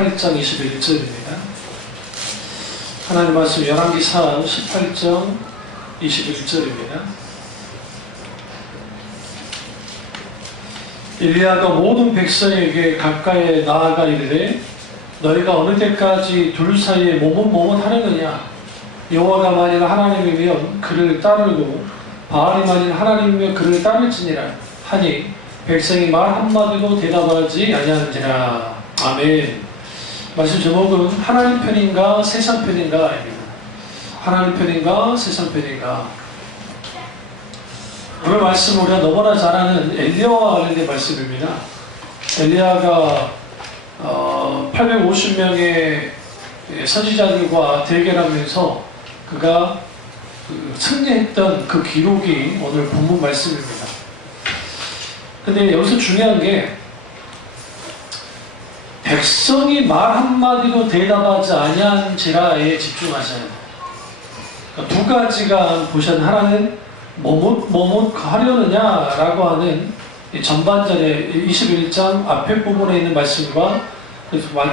8장 21절입니다. 하나님 말씀 열왕기상 18장 21절입니다. 엘리야가 모든 백성에게 가까이 나아가 이르되 너희가 어느 때까지 둘 사이에 모문하려느냐. 여호와가 만일 하나님이면 그를 따르고 바알이 만일 하나님이면 그를 따를지니라 하니 백성이 말 한마디도 대답하지 아니하는지라. 아멘. 말씀 제목은 하나님 편인가 세상 편인가 입니다. 하나님 편인가 세상 편인가. 오늘 말씀 우리가 너무나 잘 아는 엘리야와 관련된 말씀입니다. 엘리야가 850명의 선지자들과 대결하면서 그가 승리했던 그 기록이 오늘 본문 말씀입니다. 근데 여기서 중요한 게 백성이 말 한마디도 대답하지 아니한지라에 집중하셔야 돼요. 그러니까 두 가지가 보셨는 하나는 하려느냐라고 하는 전반전의 21장 앞에 부분에 있는 말씀과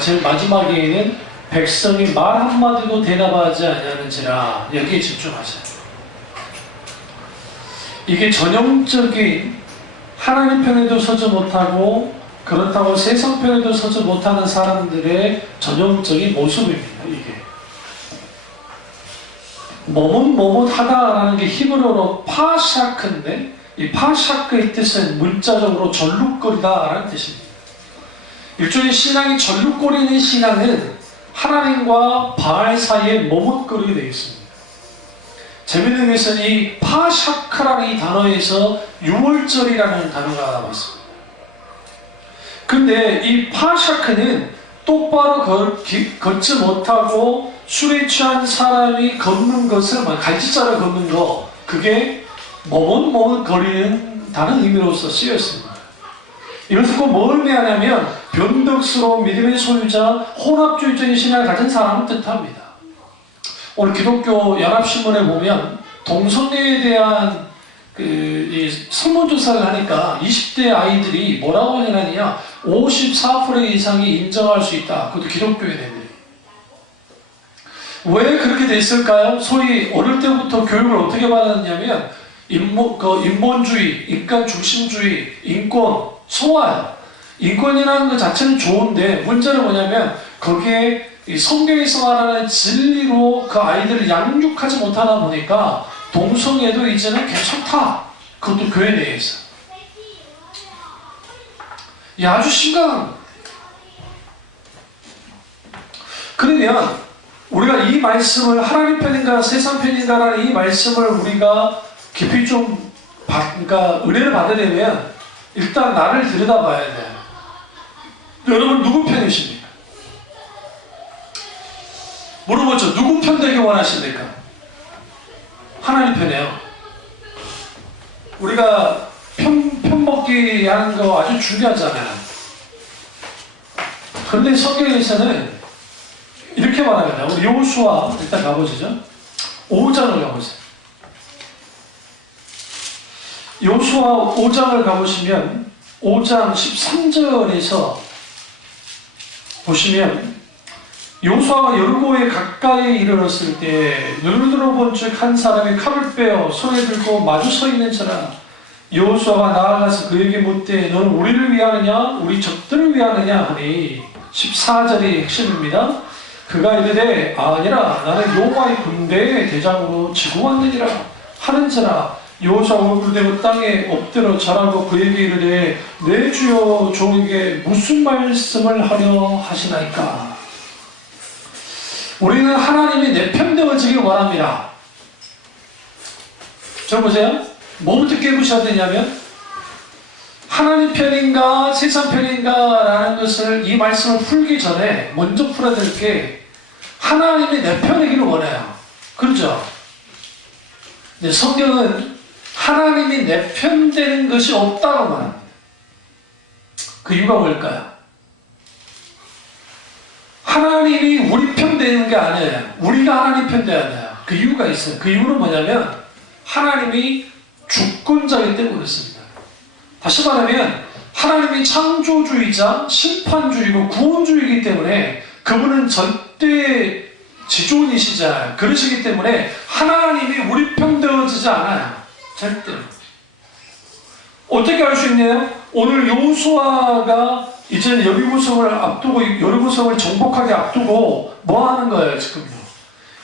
제일 마지막에는 백성이 말 한마디도 대답하지 아니하는지라 여기에 집중하셔야 돼요. 이게 전형적인 하나님 편에도 서지 못하고 그렇다고 세상 편에도 서지 못하는 사람들의 전형적인 모습입니다. 이게 머뭇하다라는 게 히브리어로 파샤크인데 이 파샤크의 뜻은 문자적으로 절룩거리다라는 뜻입니다. 일종의 신앙이 절룩거리는 신앙은 하나님과 바알 사이에 머뭇거리게 되어 있습니다. 재미있는 것은 이 파샤크라는 이 단어에서 6월절이라는 단어가 나왔습니다. 근데 이 파샤크는 똑바로 걷지 못하고 술에 취한 사람이 걷는 것을 갈짓자를 걷는 거, 그게 머뭇거리는 다른 의미로서 쓰였습니다. 이것을 꼭 뭘 의미하냐면 변덕스러운 믿음의 소유자, 혼합주의적인 신앙을 가진 사람을 뜻합니다. 오늘 기독교 연합신문에 보면 동성애에 대한 이 설문조사를 하니까 20대 아이들이 뭐라고 하느냐 54% 이상이 인정할 수 있다. 그것도 기독교의 내용이. 왜 그렇게 됐을까요? 소위 어릴 때부터 교육을 어떻게 받았냐면 인본주의, 인간 중심주의, 인권, 소활. 인권이라는 것 자체는 좋은데 문제는 뭐냐면 거기에 이 성경에서 말하는 진리로 그 아이들을 양육하지 못하다 보니까 동성애도 이제는 괜찮다. 그것도 교회 내에서. 이 아주 심각한. 그러면 우리가 이 말씀을 하나님 편인가 세상 편인가라는 이 말씀을 우리가 깊이 좀 그러니까 은혜를 받으려면 일단 나를 들여다봐야 돼요. 여러분 누구 편이십니까? 물어보죠. 누구 편 되기 원하십니까? 하나님 편이에요. 우리가 편먹기 하는 거 아주 중요하잖아요. 그런데 성경에서는 이렇게 말합니다. 우리 여호수아 일단 가보시죠. 5장을 가보세요. 여호수아 5장을 가보시면 5장 13절에서 보시면 여호수아가 여리고에 가까이 이르렀을 때 눈을 들어본 즉 한 사람이 칼을 빼어 손에 들고 마주 서 있는 자라. 여호수아가 나아가서 그에게 묻되 너는 우리를 위하느냐 우리 적들을 위하느냐 하니 14절이 핵심입니다. 그가 이르되 아니라 나는 여호와의 군대의 대장으로 지고 왔느니라 하는지라. 여호수아 얼굴 대고 땅에 엎드려 절하고 그에게 이르되 내 주여 종에게 무슨 말씀을 하려 하시나이까. 우리는 하나님이 내 편 되어지길 원합니다. 저 보세요. 뭐부터 깨부셔야 되냐면 하나님 편인가 세상 편인가 라는 것을 이 말씀을 풀기 전에 먼저 풀어야 될 게 하나님이 내 편이기를 원해요. 그렇죠? 근데 성경은 하나님이 내 편 되는 것이 없다고 말합니다. 그 이유가 뭘까요? 하나님이 우리 편 되는 게 아니에요. 우리가 하나님 편 돼야 돼요. 그 이유가 있어요. 그 이유는 뭐냐면 하나님이 주권자이기 때문에 그렇습니다. 다시 말하면 하나님이 창조주의자, 심판주의고 구원주의이기 때문에 그분은 절대 지존이시잖아요. 그러시기 때문에 하나님이 우리 편 되어지지 않아요. 절대로. 어떻게 알 수 있나요? 오늘 여호수아가 이제 여리고성을 앞두고 여리고성을 정복하게 앞두고 뭐 하는 거예요 지금요?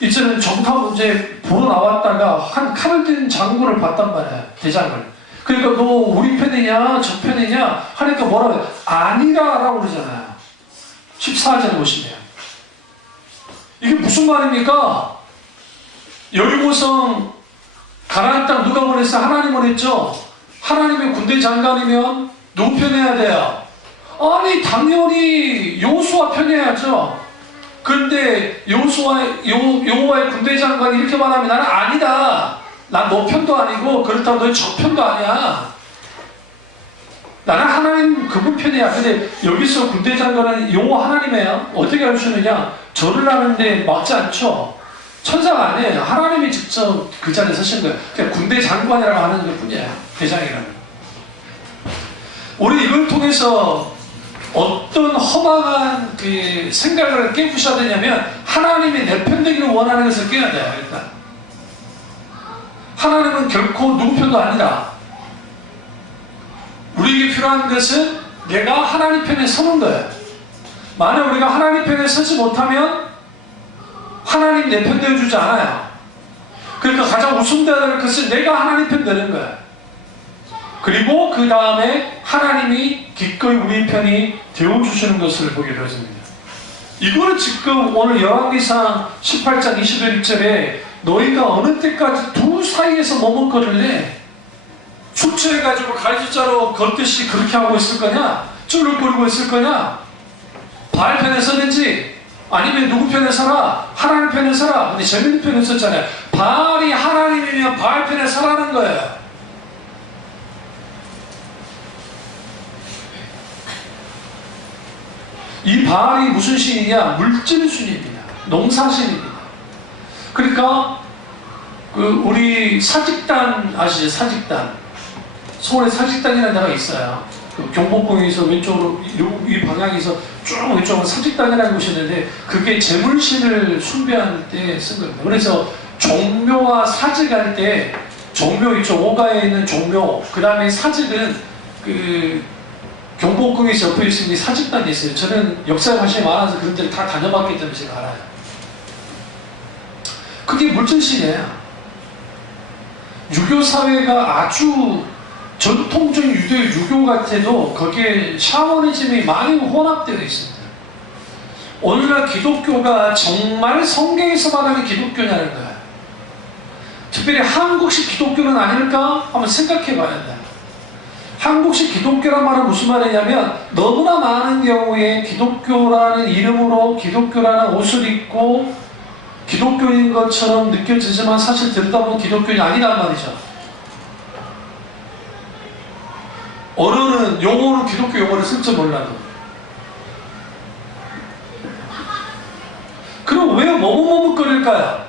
이제는 정탐 이제 보러 나왔다가 한 칼을 든 장군을 봤단 말이에요. 대장을. 그러니까 너 우리 편이냐 저 편이냐 하니까 뭐라고 해요? 아니라라고 그러잖아요. 14절에 보시면 이게 무슨 말입니까? 여리고성 가나안 땅 누가 보냈어? 하나님 보냈죠. 하나님의 군대 장관이면 누구 편해야 돼요? 아니 당연히 여호수아 편해야죠. 그런데 여호와의 군대 장관이 이렇게 말하면 나는 아니다. 난 너 편도 아니고 그렇다고 너의 저 편도 아니야. 나는 하나님 그분 편이야. 근데 여기서 군대 장관은 여호와 하나님이에요. 어떻게 알 수 있느냐? 절을 하는데 맞지 않죠. 천사가 아니에요. 하나님이 직접 그 자리에 서신 거예요. 그냥 군대 장관이라고 하는 것 뿐이에요. 대장이라는. 우리 이걸 통해서 어떤 허망한 그 생각을 깨부셔야 되냐면 하나님이 내 편 되기를 원하는 것을 깨야 돼요. 일단 하나님은 결코 누구 편도 아니라 우리에게 필요한 것은 내가 하나님 편에 서는 거예요. 만약 우리가 하나님 편에 서지 못하면 하나님 내 편 되어주지 않아요. 그러니까 가장 우선되어야 될 것은 내가 하나님 편 되는 거예요. 그리고 그 다음에 하나님이 기꺼이 우리 편이 되어주시는 것을 보게 되어집니다. 이거는 지금 오늘 열왕기상 18장 21절에 너희가 어느 때까지 두 사이에서 머뭇거릴래? 출처해가지고 갈짓자로 걷듯이 그렇게 하고 있을 거냐? 쭈르거리고 있을 거냐? 바알 편에 서든지 아니면 누구 편에 서라? 하나님 편에 서라. 근데 재밌는 편에 썼잖아요. 바알이 하나님이면 바알 편에 서라는 거예요. 이 바알이 무슨 신이냐? 물질 신입니다. 농사신입니다. 그러니까 그 우리 사직단 아시죠? 사직단. 서울에 사직단이라는 데가 있어요. 그 경복궁에서 왼쪽으로 이 방향에서 쭉 왼쪽으로 사직단이라는 곳이 있는데 그게 재물신을 숭배할 때 쓴 겁니다. 그래서 종묘와 사직할 때 종묘 있죠. 오가에 있는 종묘 그 다음에 사직은 그 경복궁에서 옆에 있으니 사직단이 있어요. 저는 역사에 관심이 많아서 그런 데를 다 다녀봤기 때문에 제가 알아요. 그게 물질신이에요. 유교사회가 아주 전통적인 유교 같아도 거기에 샤머니즘이 많이 혼합되어 있습니다. 오늘날 기독교가 정말 성경에서 말하는 기독교냐는 거예요. 특별히 한국식 기독교는 아닐까? 한번 생각해 봐야 돼요. 한국식 기독교란 말은 무슨 말이냐면 너무나 많은 경우에 기독교라는 이름으로 기독교라는 옷을 입고 기독교인 것처럼 느껴지지만 사실 들여다보면 기독교인이 아니란 말이죠. 언어는 용어는 기독교 용어를 쓸 줄 몰라도 그럼 왜 머뭇머뭇거릴까요?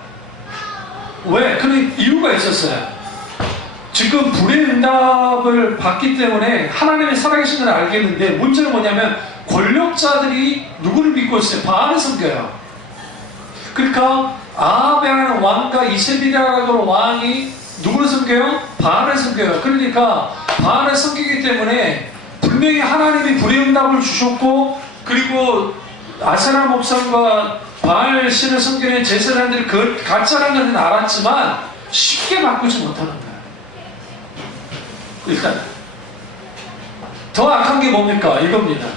왜? 그런 이유가 있었어요. 지금 불의 응답을 받기 때문에 하나님의 살아계신 걸 알겠는데 문제는 뭐냐면 권력자들이 누구를 믿고 있어요? 바알을 섬겨요. 그러니까 아합이라는 왕과 이세벨이라는 왕이 누구를 섬겨요? 바알을 섬겨요. 그러니까 바알을 섬기기 때문에 분명히 하나님이 불의 응답을 주셨고 그리고 아세라 목상과 바알 신을 섬기는 제사장들이 그 가짜라는 것은 알았지만 쉽게 바꾸지 못하는 거예요. 일단 더 악한 게 뭡니까? 이겁니다.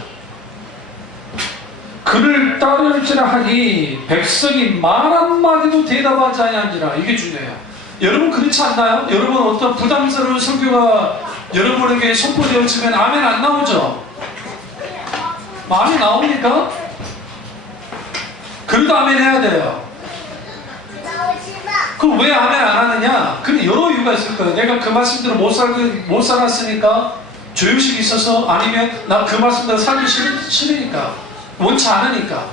그를 따를지라 하니 백성이 말 한마디도 대답하지 아니한지라. 이게 중요해요. 여러분 그렇지 않나요? 여러분 어떤 부담스러운 설교가 여러분에게 선포되어지면 아멘 안 나오죠? 많이 나옵니까? 그래도 아멘 해야 돼요. 그럼 왜 아멘 안 하느냐? 그건 여러 이유가 있을 거예요. 내가 그 말씀대로 못 살았으니까 죄의식이 있어서 아니면 나 그 말씀대로 살기 싫으니까 원치 않으니까.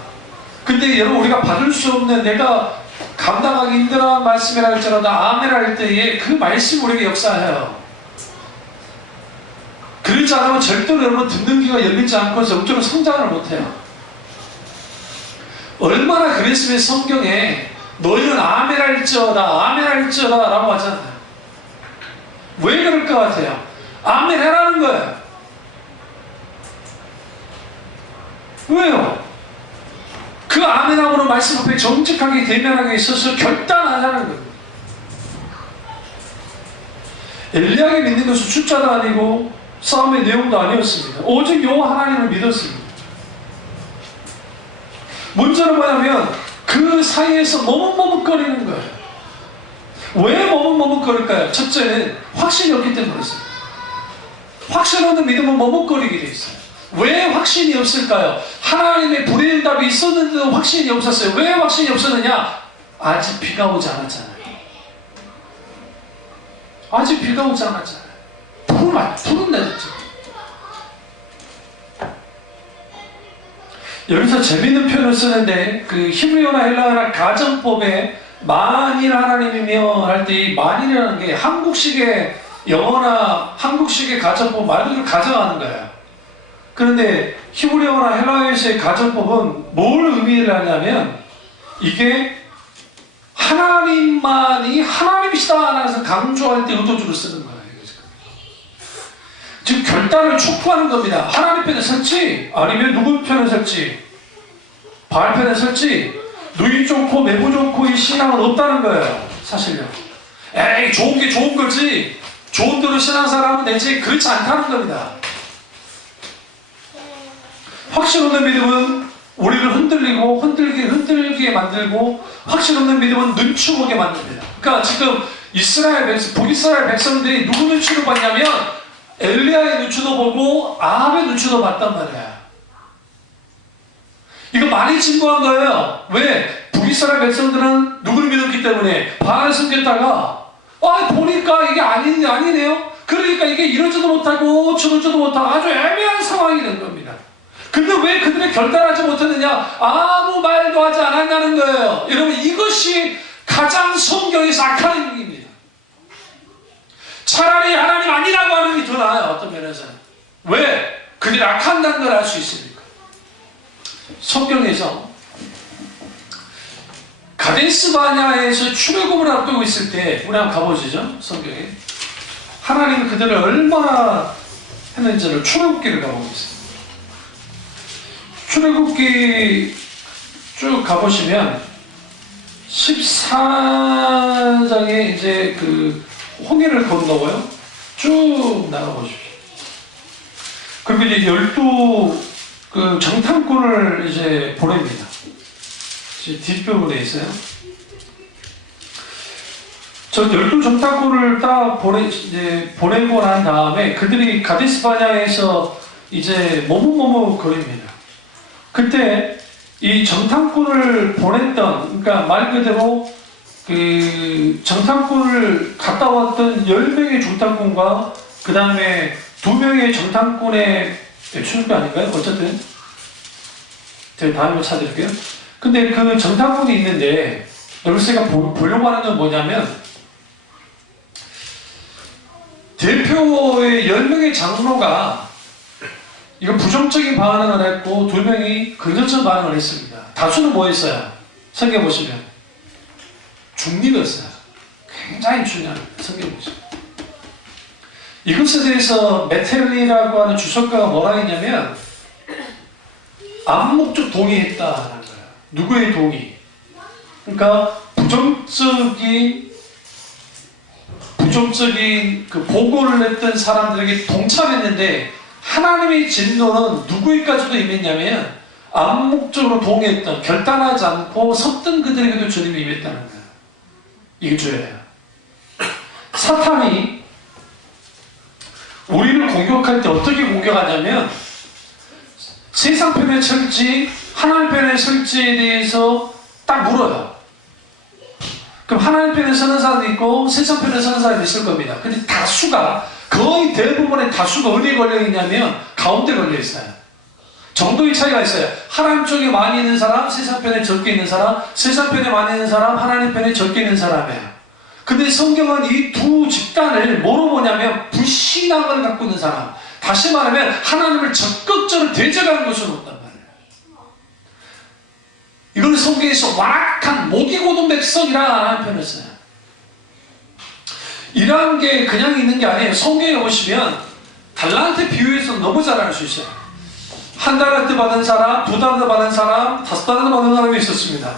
근데 여러분 우리가 받을 수 없는 내가 감당하기 힘들어한 말씀이라 할지라도 아멘 할 때에 그 말씀 우리에게 역사해요. 그래서 그렇지 않으면 절대로 여러분 듣는 귀가 열리지 않고 영적으로 성장을 못해요. 얼마나 그랬으면 성경에 너희는 아멘 할지어다 아멘 할지어다 라고 하잖아요. 왜 그럴 것 같아요? 아멘 해라는 거예요. 왜요? 그 아멘함으로 말씀 앞에 정직하게 대면하게 있어서 결단하자는 겁니다. 엘리야에게 믿는 것은 숫자도 아니고 싸움의 내용도 아니었습니다. 오직 여호와 하나님을 믿었습니다. 문제는 뭐냐면 그 사이에서 머뭇머뭇거리는 거예요. 왜 머뭇머뭇거릴까요? 첫째는 확신이 없기 때문에 그렇습니다. 확신 없는 믿음은 머뭇거리게 돼 있어요. 왜 확신이 없을까요? 하나님의 불의응답이 있었는데도 확신이 없었어요. 왜 확신이 없었느냐? 아직 비가 오지 않았잖아요. 아직 비가 오지 않았잖아요. 푸른 내렸죠. 여기서 재밌는 표현을 쓰는데 그 히브리어나 헬라어나 가정법에 만일 하나님이며 할 때 이 만일이라는 게 한국식의 영어나 한국식의 가정법 말 그대로 가정하는 거예요. 그런데 히브리어나 헬라어에서의 가정법은 뭘 의미를 하냐면 이게 하나님만이 하나님이시다 라서 강조할 때 의도적으로 쓰는 거예요. 즉 결단을 촉구하는 겁니다. 하나님 편에 설지 아니면 누구 편에 설지 바알 편에 설지 누이 좋고 매부 좋고 이 신앙은 없다는 거예요. 사실요. 에이 좋은 게 좋은 거지 좋은 대로 신앙생활하면 되지 그렇지 않다는 겁니다. 확신 없는 믿음은 우리를 흔들게 만들고 확신 없는 믿음은 눈치 보게 만듭니다. 그러니까 지금 북이스라엘 백성들이 누구 눈치를 봤냐면 엘리야의 눈치도 보고 아합의 눈치도 봤단 말이야. 이거 많이 증거한 거예요. 왜? 북이스라엘 백성들은 누구를 믿었기 때문에 바알을 섬겼다가 보니까 이게 아니네요. 그러니까 이게 이러지도 못하고 저러지도 못하고 아주 애매한 상황이 된 겁니다. 근데 왜 그들이 결단하지 못했느냐? 아무 말도 하지 않았냐는 거예요. 여러분 이것이 가장 성경에서 악한 얘기입니다. 차라리 하나님 아니라고 하는 게 더 나아요. 어떤 면에서는. 왜? 그들이 악한다는 걸 알 수 있으니까. 성경에서 가데스바냐에서 출애굽을 앞두고 있을 때 우리 한번 가보시죠. 성경에. 하나님이 그들을 얼마나 했는지를 출애굽기를 가보겠습니다. 출애굽기 쭉 가보시면 14장에 이제 그 홍해를 건너고요. 쭉 나가보십시오. 그리고 이제 12 정탐꾼을 이제 보냅니다. 뒷부분에 있어요. 저 12 정탐꾼을 딱 보내고 난 다음에 그들이 가데스바냐에서 이제 머뭇머뭇거립니다. 그때 이 정탐꾼을 보냈던, 그러니까 말 그대로 그 정탐꾼을 갔다 왔던 10명의 정탐꾼과 그 다음에 2명의 정탐꾼의 출입이 아닌가요? 어쨌든 제가 다음에 찾아드릴게요. 근데 그 정탐꾼이 있는데 여기서 제가 보려고 하는 건 뭐냐면 대표의 10명의 장로가 이거 부정적인 반응을 했고 2명이 긍정적인 반응을 했습니다. 다수는 뭐 했어요? 성경 보시면 중립이었어요. 굉장히 중요한 성경 보시면 이것에 대해서 메텔리라고 하는 주석가가 뭐라 했냐면 암묵적 동의했다라는 거예요. 누구의 동의? 그러니까 부정적인 그 보고를 했던 사람들에게 동참했는데 하나님의 진노는 누구에게까지도 임했냐면 암묵적으로 동의했던, 결단하지 않고 섰던 그들에게도 주님이 임했다는 거예요. 이게 죄예요. 사탄이 우리를 공격할 때 어떻게 공격하냐면 세상 편에 설지 하나님 편에 설지에 대해서 딱 물어요. 그럼 하나님 편에 서는 사람도 있고 세상 편에 서는 사람도 있을 겁니다. 근데 다수가 거의 대부분의 다수가 어디에 걸려있냐면 가운데 걸려있어요. 정도의 차이가 있어요. 하나님 쪽에 많이 있는 사람, 세상 편에 적게 있는 사람, 세상 편에 많이 있는 사람, 하나님 편에 적게 있는 사람이에요. 근데 성경은 이 두 집단을 뭐로 보냐면 불신앙을 갖고 있는 사람, 다시 말하면 하나님을 적극적으로 대적하는 것은 없단 말이에요. 이걸 성경에서 완악한 목이 고든 백성이라는 표현을 써요. 이러한 게 그냥 있는 게 아니에요. 성경에 보시면 달란트 비유에서 너무 잘 알 수 있어요. 한 달란트 받은 사람, 두 달란트 받은 사람, 다섯 달란트 받은 사람이 있었습니다.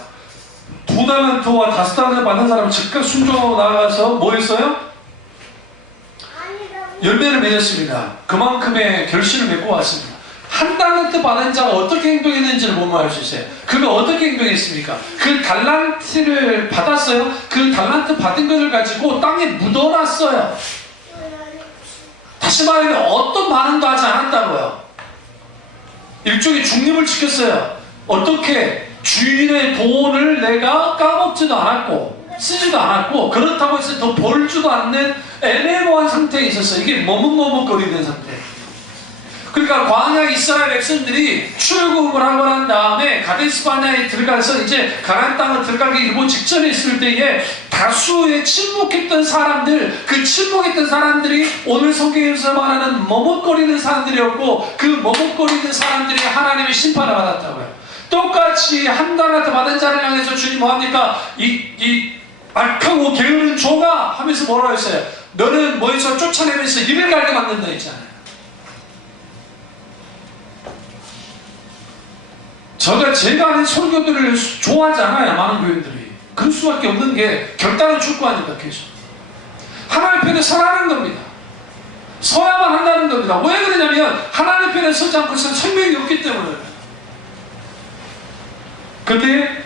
두 달란트와 다섯 달란트 받은 사람은 즉각 순종하고 나아가서 뭐 했어요? 열매를 맺었습니다. 그만큼의 결실을 맺고 왔습니다. 한 달란트 받은 자가 어떻게 행동했는지를 보면 알 수 있어요. 그가 어떻게 행동했습니까? 그 달란트를 받았어요. 그 달란트 받은 것을 가지고 땅에 묻어놨어요. 다시 말하면 어떤 반응도 하지 않았다고요. 일종의 중립을 지켰어요. 어떻게? 주인의 돈을 내가 까먹지도 않았고 쓰지도 않았고 그렇다고 해서 더 벌지도 않는 애매모호한 상태에 있었어요. 이게 머뭇머뭇거리는 상태. 그러니까 광야 이스라엘 백성들이 출애굽을 하고 난 다음에 가데스바네아에 들어가서 이제 가나안 땅을 들어가기 일보 직전에 있을 때에 다수의 침묵했던 사람들, 그 침묵했던 사람들이 오늘 성경에서 말하는 머뭇거리는 사람들이었고 그 머뭇거리는 사람들이 하나님의 심판을 받았다고요. 똑같이 한 달란트 받은 자를 향해서 주님 뭐합니까? 이 악하고 게으른 종아 하면서 뭐라고 했어요? 너는 뭐에서 쫓아내면서 이를 갈게 만든다 했잖아요. 제가 아는 설교들을 좋아하지 않아요. 많은 교인들이. 그럴 수밖에 없는 게 결단을 촉구하니까 계속. 하나님 편에 서라는 겁니다. 서야만 한다는 겁니다. 왜 그러냐면 하나님 편에 서지 않고서는 생명이 없기 때문에. 근데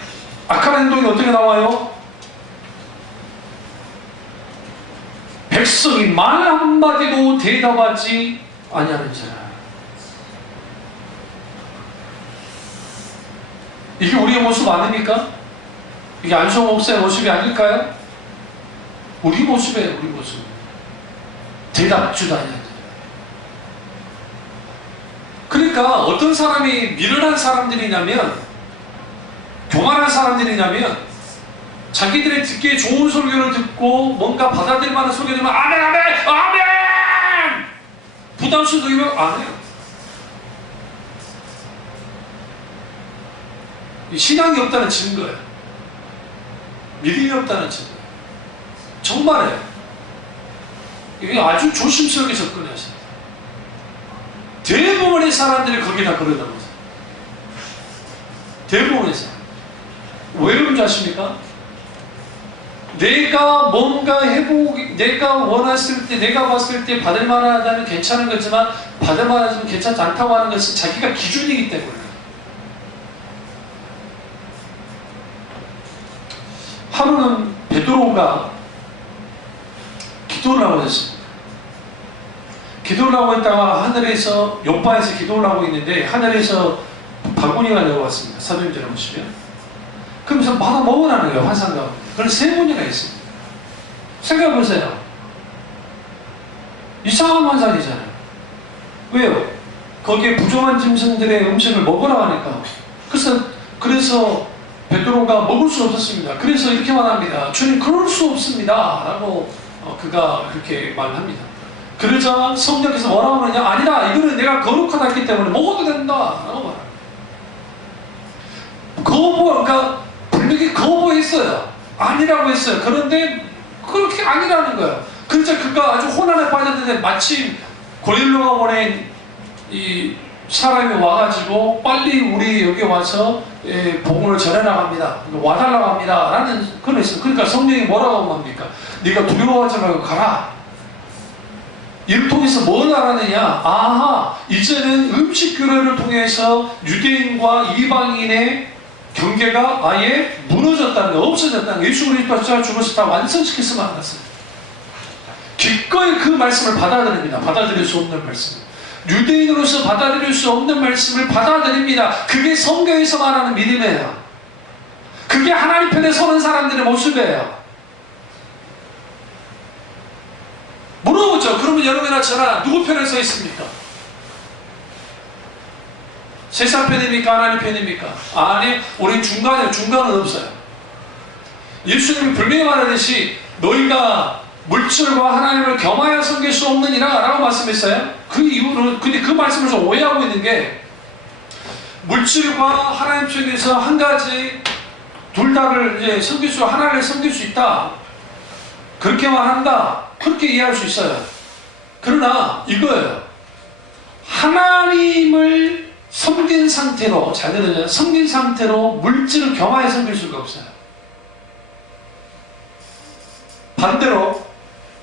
악한 행동이 어떻게 나와요? 백성이 말 한마디도 대답하지 아니하는 자라. 이게 우리의 모습 아닙니까? 이게 안수홍 목사의 모습이 아닐까요? 우리 모습이에요. 우리 모습. 대답주도 아니야. 그러니까 어떤 사람이 미련한 사람들이냐면 교만한 사람들이냐면 자기들이 듣기에 좋은 설교를 듣고 뭔가 받아들일 만한 설교를 들으면 아멘 아멘 아멘 부담스러우면 안 해요. 신앙이 없다는 증거예요. 믿음이 없다는 증거예요. 정말이에요. 이게 아주 조심스럽게 접근해야 합니다. 대부분의 사람들이 거기다 그러다고 해요. 대부분의 사람. 왜 그런지 아십니까? 내가 뭔가 해보기, 내가 원했을 때, 내가 봤을 때 받을 만하다면 괜찮은 거지만 받을 만하지만 괜찮지 않다고 하는 것은 자기가 기준이기 때문에. 하루는 베드로가 기도를 하고 있었습니다. 기도를 하고 있다가 하늘에서 요파에서 기도를 하고 있는데 하늘에서 바구니가 내려왔습니다. 사도행전에 보시면 그러면서 받아 먹으라는 거예요. 환상 가운데. 그런 세 분이나 있습니다. 생각해보세요. 이상한 환상이잖아요. 왜요? 거기에 부정한 짐승들의 음식을 먹으라고 하니까. 그래서 베드로가 먹을 수 없었습니다. 그래서 이렇게 말합니다. 주님 그럴 수 없습니다. 라고 그가 그렇게 말합니다. 그러자 성령께서 뭐라고 하느냐? 아니다. 이거는 내가 거룩하다 했기 때문에 먹어도 된다. 라고 말합니다. 그러니까 분명히 거부했어요. 아니라고 했어요. 그런데 그렇게 아니라는 거예요. 그래서 그가 아주 혼란에 빠졌는데 마침 고릴로가 보낸 이 사람이 와가지고 빨리 우리 여기 와서 복음을 전해나갑니다. 와달라고 합니다. 라는 그런 있어요. 그러니까 성령이 뭐라고 합니까? 네가 두려워하지 말고 가라. 이를 통해서 뭘 알았느냐? 아하, 이제는 음식 교류를 통해서 유대인과 이방인의 경계가 아예 무너졌다는 거, 없어졌다는 거. 예수 그리스도가 죽어서 다 완성시켜서 만났어요. 기꺼이 그 말씀을 받아들입니다. 받아들일 수 없는 말씀. 유대인으로서 받아들일 수 없는 말씀을 받아들입니다. 그게 성경에서 말하는 믿음이에요. 그게 하나님 편에 서는 사람들의 모습이에요. 물어보죠. 그러면 여러분이나 저나 누구 편에 서 있습니까? 세상 편입니까? 하나님 편입니까? 아니, 우린 중간은 없어요. 예수님이 분명히 말하듯이 너희가 물질과 하나님을 겸하여 섬길 수 없느니라 라고 말씀했어요. 그 이유는, 근데 그 말씀을 좀 오해하고 있는 게, 물질과 하나님 중에서 한 가지, 둘 다를 이제 섬길 수, 하나를 섬길 수 있다, 그렇게만 한다, 그렇게 이해할 수 있어요. 그러나 이거예요. 하나님을 섬긴 상태로, 잘 들으세요. 섬긴 상태로 물질을 겸하여 섬길 수가 없어요. 반대로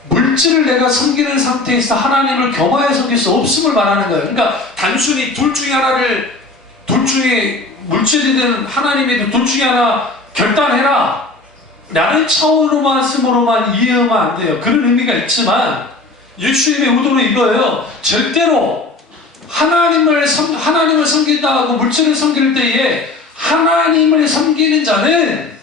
물질을 내가 섬기는 상태에서 하나님을 겸하여 섬길 수 없음을 말하는 거예요. 그러니까 단순히 둘 중에 하나를, 둘 중에 물질이든 하나님이든 둘 중에 하나 결단해라 라는 차원으로만 쓰므로만 이해하면 안 돼요. 그런 의미가 있지만 예수님의 의도는 이거예요. 절대로 하나님을 섬긴다 하고 물질을 섬길 때에 하나님을 섬기는 자는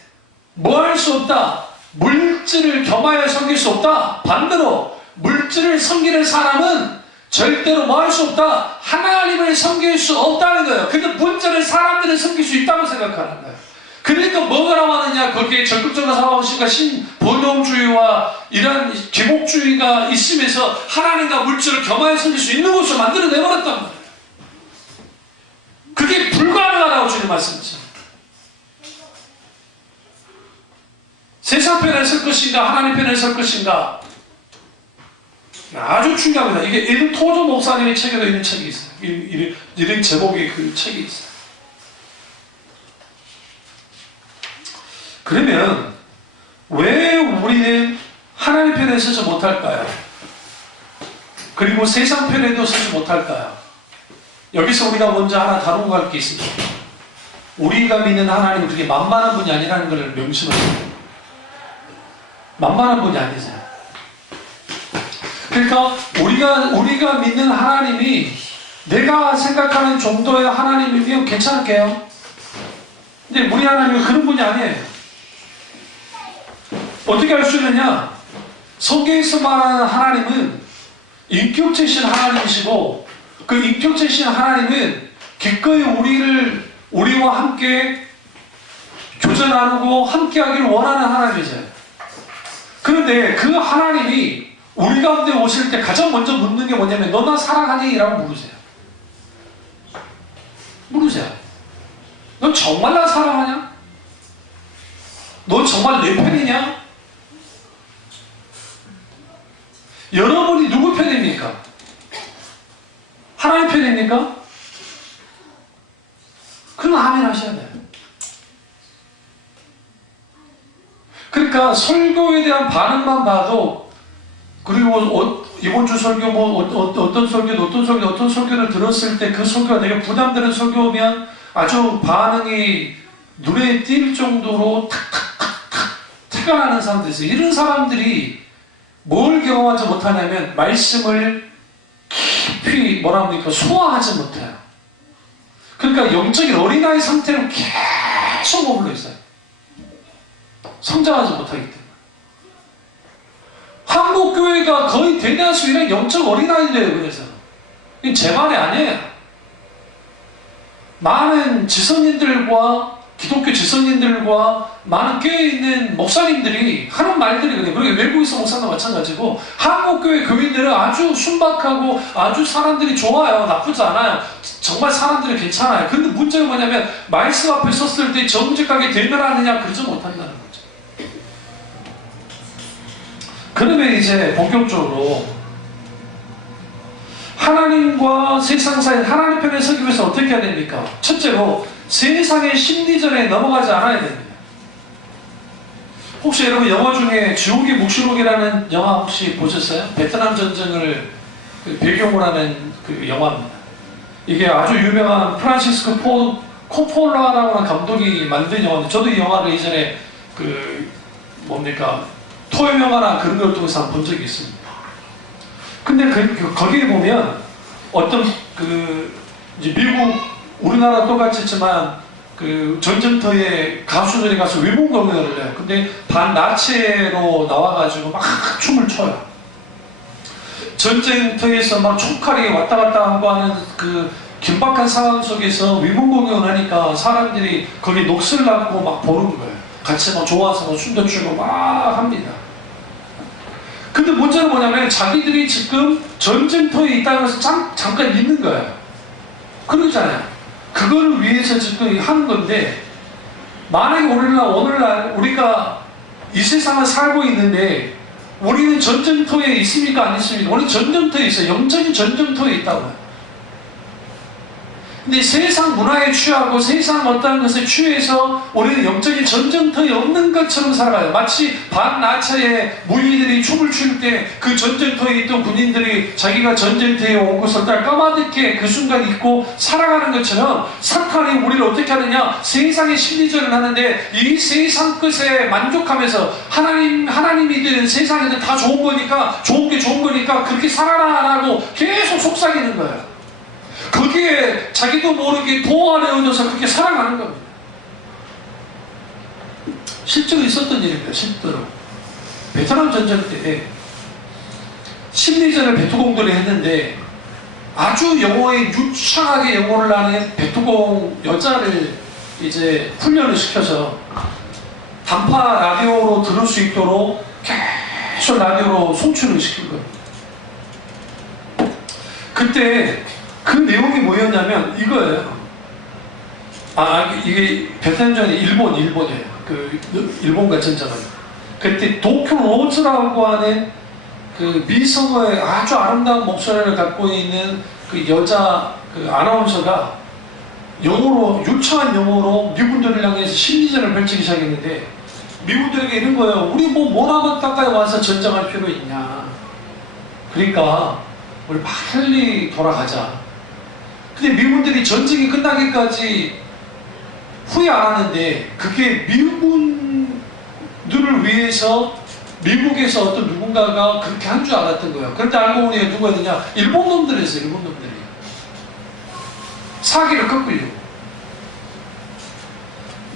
뭐 할 수 없다, 물질을 겸하여 섬길 수 없다. 반대로 물질을 섬기는 사람은 절대로 뭐 할 수 없다, 하나님을 섬길 수 없다는 거예요. 근데 문제는 사람들은 섬길 수 있다고 생각하는 거예요. 그러니까 뭐가 나왔느냐, 거기에 적극적으로 사고하시니까 신본용주의와 이런 기복주의가 있으면서 하나님과 물질을 겸하여 섬길 수 있는 것을 만들어내버렸단 말이에요. 그게 불가능하다고 주님 말씀하셨어요. 세상 편에 설 것인가 하나님 편에 설 것인가, 아주 중요합니다. 이게 에드 토저 목사님의 책에도 있는 책이 있어요. 이런 제목의 그 책이 있어요. 그러면 왜 우리는 하나님 편에 서지 못할까요? 그리고 세상 편에도 서지 못할까요? 여기서 우리가 먼저 하나 다루고 갈 게 있습니다. 우리가 믿는 하나님은 그렇게 만만한 분이 아니라는 것을 명심하세요. 만만한 분이 아니세요. 그러니까 우리가 믿는 하나님이 내가 생각하는 정도의 하나님이면 괜찮을게요. 근데 우리 하나님은 그런 분이 아니에요. 어떻게 알 수 있느냐? 성경에서 말하는 하나님은 인격체신 하나님이시고, 그 인격체신 하나님은 기꺼이 우리와 함께 교제 나누고 함께하기를 원하는 하나님이세요. 그런데 그 하나님이 우리 가운데 오실 때 가장 먼저 묻는 게 뭐냐면, 너 나 사랑하니? 라고 물으세요. 물으세요. 너 정말 나 사랑하냐? 너 정말 내 편이냐? 여러분이 누구 편입니까? 하나님 편입니까? 그럼 아멘 하셔야 돼요. 그러니까 설교에 대한 반응만 봐도, 그리고 이번 주 설교 어떤 설교를 들었을 때 그 설교가 되게 부담되는 설교면 아주 반응이 눈에 띌 정도로 탁탁탁탁 티가 나는 사람들이 있어요. 이런 사람들이 뭘 경험하지 못하냐면 말씀을 깊이 소화하지 못해요. 그러니까 영적인 어린아이 상태로 계속 머물러 있어요. 성장하지 못하기 때문에. 한국교회가 거의 대다수는 영적 어린아이들이에요. 그래서 제 말이 아니에요. 많은 지성인들과 기독교 지성인들과 많은 교회에 있는 목사님들이 하는 말들이 그래요. 그리고 외국에서 목사도 마찬가지고, 한국교회 교인들은 아주 순박하고 아주 사람들이 좋아요. 나쁘지 않아요. 정말 사람들이 괜찮아요. 그런데 문제가 뭐냐면 말씀 앞에 섰을 때 정직하게 대면하느냐, 그러지 못한다는 거죠. 그러면 이제 본격적으로 하나님과 세상 사이, 하나님 편에 서기 위해서 어떻게 해야 됩니까? 첫째로 세상의 심리전에 넘어가지 않아야 됩니다. 혹시 여러분 영화 중에 지옥의 묵시록이라는 영화 혹시 보셨어요? 베트남 전쟁을 배경으로 하는 그 영화입니다. 이게 아주 유명한 프란시스코 코폴라라고 하는 감독이 만든 영화인데, 저도 이 영화를 예전에 토요 영화나 그런 걸 통해서 본 적이 있습니다. 근데 거기에 보면 어떤 이제 미국, 우리나라 똑같이 했지만 전쟁터에 가수들이 가서 위문 공연을 해요. 근데 반나체로 나와가지고 막 춤을 춰요. 전쟁터에서 막 총칼이 왔다 갔다 하고 하는 그 긴박한 상황 속에서 위문 공연을 하니까 사람들이 거기 녹슬 낳고 막 보는 거예요. 같이 막 좋아서 막 춤도 추고 막 합니다. 그 근데 문제는 뭐냐면 자기들이 지금 전쟁터에 있다는 것을 잠깐 있는 거예요. 그러잖아요. 그거를 위해서 지금 하는 건데, 만약에 오늘날 우리가 이 세상을 살고 있는데 우리는 전쟁터에 있습니까? 안 있습니까? 우리는 전쟁터에 있어요. 영적인 전쟁터에 있다고요. 근데 세상 문화에 취하고 세상 어떠한 것에 취해서 우리는 영적인 전쟁터에 없는 것처럼 살아가요. 마치 반나차의 무희들이 춤을 출 때 그 전쟁터에 있던 군인들이 자기가 전쟁터에 온 것을 다 까마득히 그 순간 잊고 살아가는 것처럼 사탄이 우리를 어떻게 하느냐, 세상의 심리전을 하는데 이 세상 것에 만족하면서 하나님이든 세상이든 다 좋은 거니까, 좋은 게 좋은 거니까 그렇게 살아라라고 계속 속삭이는 거예요. 거기에 자기도 모르게 보호 안에 얻어서 그렇게 살아가는 겁니다. 실제로 있었던 일입니다. 실제로 베트남 전쟁 때 심리전을 베트공들이 했는데 아주 영어에 유창하게 영어를 하는 베트공 여자를 이제 훈련을 시켜서 단파 라디오로 들을 수 있도록 계속 라디오로 송출을 시킨 거예요. 그때 그 내용이 뭐였냐면 이거예요. 이게 베트남전이 일본이에요. 그 일본과 전쟁은. 그때 도쿄 로즈라고 하는 그 미성의 아주 아름다운 목소리를 갖고 있는 그 여자 그 아나운서가 영어로, 유창한 영어로 미군들을 향해서 심리전을 펼치기 시작했는데, 미군들에게 이런 거예요. 우리 뭐 모나먼땅까지 와서 전쟁할 필요 있냐. 그러니까 우리 빨리 돌아가자. 근데 미군들이 전쟁이 끝나기까지 후회 안 하는데, 그게 미군들을 위해서 미국에서 어떤 누군가가 그렇게 한 줄 알았던 거예요. 그런데 알고 보니 누구였느냐? 일본 놈들이었어요. 일본 놈들이. 사기를 꺾으려고.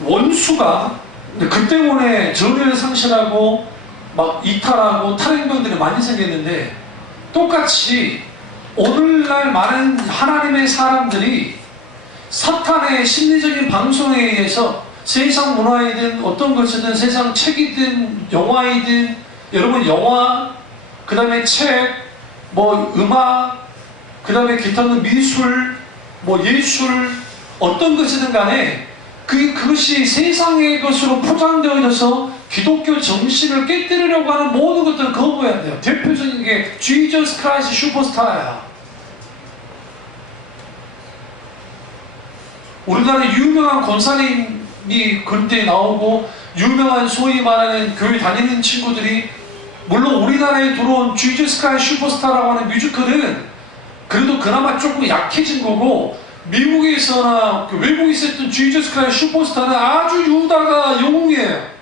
원수가 그 때문에 전의를 상실하고 막 이탈하고 탈행병들이 많이 생겼는데, 똑같이 오늘날 많은 하나님의 사람들이 사탄의 심리적인 방송에 의해서 세상 문화이든 어떤 것이든, 세상 책이든 영화이든, 여러분 영화, 그 다음에 책, 뭐 음악, 그 다음에 기타 미술, 뭐 예술, 어떤 것이든 간에 그것이 세상의 것으로 포장되어져서 기독교 정신을 깨뜨리려고 하는 모든 것들은 거부해야 돼요. 대표적인 게 Jesus Christ 슈퍼스타야. 우리나라 유명한 권사님이 그때 나오고, 유명한 소위 말하는 교회 다니는 친구들이, 물론 우리나라에 들어온 Jesus Christ 슈퍼스타라고 하는 뮤지컬은 그래도 그나마 조금 약해진 거고, 미국에서나 외국에서 했던 Jesus Christ 슈퍼스타는 아주 유다가 영웅이에요.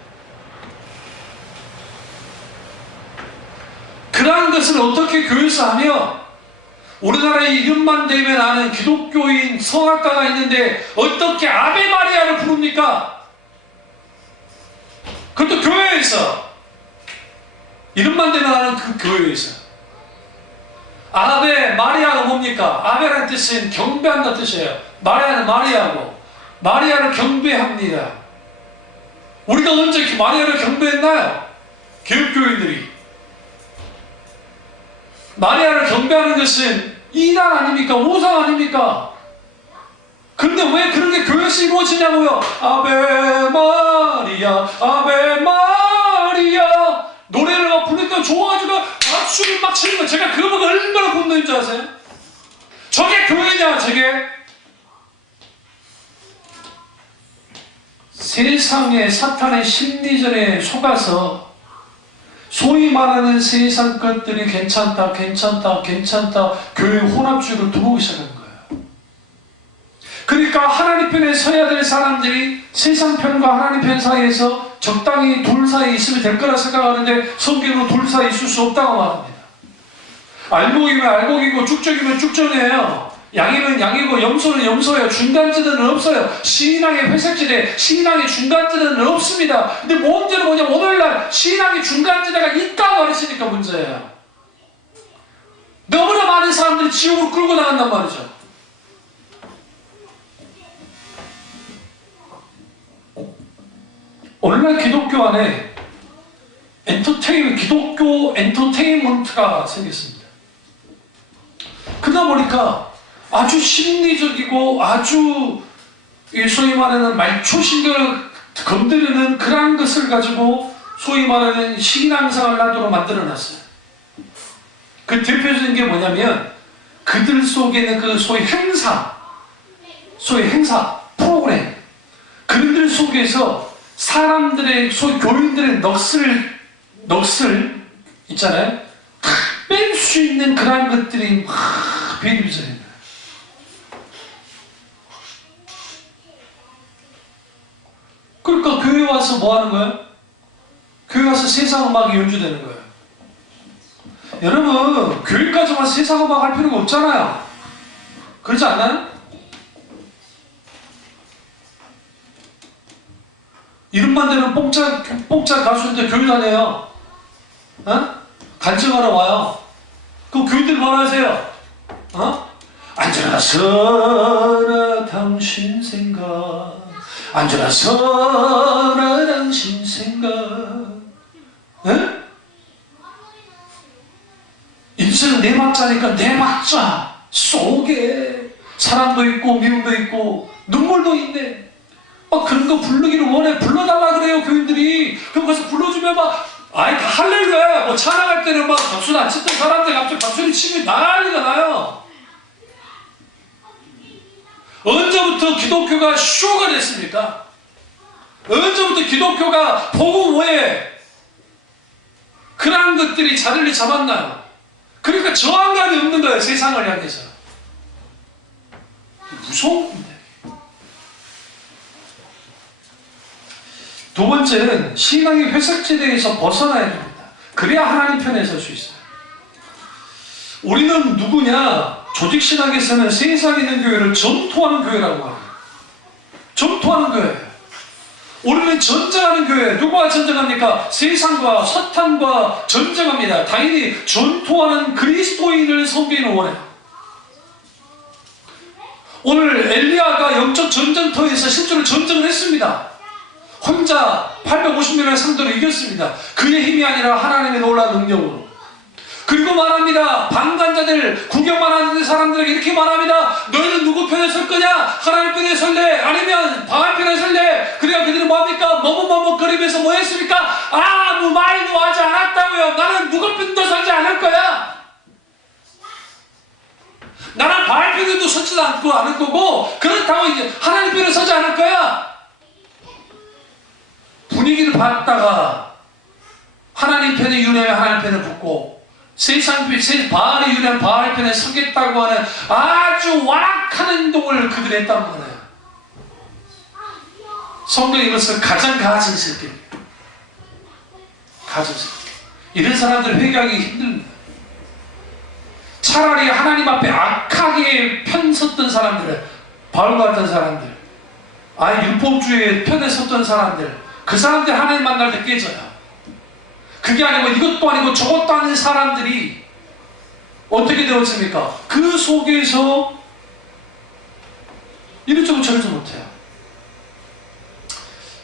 그러한 것을 어떻게 교회에서 하며, 우리나라에 이름만 대면 아는 기독교인 성악가가 있는데 어떻게 아베 마리아를 부릅니까? 그것도 교회에서. 이름만 대면 아는 그 교회에서. 아베 마리아가 뭡니까? 아베라는 뜻은 경배한다는 뜻이에요. 마리아는 마리아고, 마리아를 경배합니다. 우리가 언제 마리아를 경배했나요? 교육교인들이. 마리아를 경배하는 것은 이단 아닙니까? 우상 아닙니까? 근데 왜 그런 게 교회에서 이루어지냐고요? 아베 마리아, 아베 마리아. 노래를 막 부르니까 좋아가지고 박수를 막 치는 거. 제가 그거 보고 얼마나 분노인 줄 아세요? 저게 교회냐, 저게? 세상의 사탄의 심리전에 속아서 소위 말하는 세상 것들이 괜찮다, 괜찮다, 괜찮다, 교회 혼합주의로 들어오기 시작한 거예요. 그러니까 하나님 편에 서야 될 사람들이 세상 편과 하나님 편 사이에서 적당히 둘 사이에 있으면 될 거라 생각하는데, 성경으로 둘 사이에 있을 수 없다고 말합니다. 알곡이면 알곡이고 쭉정이면 쭉정이에요. 양이면 양이고 염소는 염소예요. 중간지대는 없어요. 신앙의 회색지대, 신앙의 중간지대는 없습니다. 근데 문제는 뭐냐면 오늘날 신앙의 중간지대가 있다고 하시니까 문제예요. 너무나 많은 사람들이 지옥으로 끌고 나간단 말이죠. 오늘날 기독교 안에 기독교 엔터테인먼트가 생겼습니다. 그러다 보니까 아주 심리적이고 아주 소위 말하는 말초신경을 건드리는 그러한 것을 가지고 소위 말하는 신앙생활을 하도록 만들어놨어요. 그 대표적인 게 뭐냐면 그들 속에 있는 그 소위 행사 프로그램, 그들 속에서 사람들의 소위 교인들의 넋을 있잖아요. 뺄 수 있는 그러한 것들이 막 비일비재합니다. 그러니까 교회 와서 뭐 하는 거예요? 교회 와서 세상 음악이 연주되는 거예요. 여러분, 교회까지만 세상 음악 할 필요가 없잖아요. 그렇지 않나요? 이름만 되는 뽕짝 가수인데 교회 다녀요. 어? 간증하러 와요. 그럼 교인들 뭐라 하세요? 앉아라 서라 당신 생각, 앉아라 서라 당신 생각. 에? 인생은 내 막자니까 내 막자 속에 사랑도 있고 미움도 있고 눈물도 있네. 그런 거 부르기를 원해. 불러달라 그래요, 교인들이. 그럼 가서 불러주면 할렐루야. 찬양할 때는 박수를 안 치던 사람들 갑자기 박수를 치면 난리가 나요. 언제부터 기독교가 쇼가 됐습니까? 언제부터 기독교가 복음 외에 그러한 것들이 자리를 잡았나요? 그러니까 저항감이 없는 거예요, 세상을 향해서. 무서운 겁니다. 두 번째는 신앙의 회색지대에서 벗어나야 됩니다. 그래야 하나님 편에 설 수 있어요. 우리는 누구냐? 조직신학에서는 세상에 있는 교회를 전투하는 교회라고 합니다. 전투하는 교회. 우리는 전쟁하는 교회. 누구와 전쟁합니까? 세상과 사탄과 전쟁합니다. 당연히 전투하는 그리스도인을 섬기는 원해요. 오늘 엘리야가 영적 전쟁터에서 실제로 전쟁을 했습니다. 혼자 850명의 상대로 이겼습니다. 그의 힘이 아니라 하나님의 놀라운 능력으로. 그리고 말합니다. 방관자들, 구경만 하는 사람들에게 이렇게 말합니다. 너희는 누구 편에 설 거냐? 하나님 편에 설래? 아니면 바알 편에 설래? 그러니까 그들은 뭐합니까? 머뭇머뭇거리면서 뭐 했습니까? 아무 말도 하지 않았다고요. 나는 누구 편도 설지 않을 거야. 나는 바알 편에도 서지도 않을 거고, 그렇다고 이제 하나님 편에 서지 않을 거야. 분위기를 봤다가 하나님 편에 유리하면 하나님 편에 붙고, 세상 바알이 유리한 바알 편에 서겠다고 하는 아주 완악한 행동을 그들이 했단 말이에요. 성경이 이것을 가장 가진 새끼입니다. 가진 새끼. 이런 사람들 회개하기 힘듭니다. 차라리 하나님 앞에 악하게 편 섰던 사람들, 바울 같은 사람들, 율법주의의 편에 섰던 사람들, 그 사람들 하나님 만날 때 깨져요. 그게 아니고 이것도 아니고 저것도 아닌 사람들이 어떻게 되었습니까? 그 속에서 이것저것 저것도 못해요.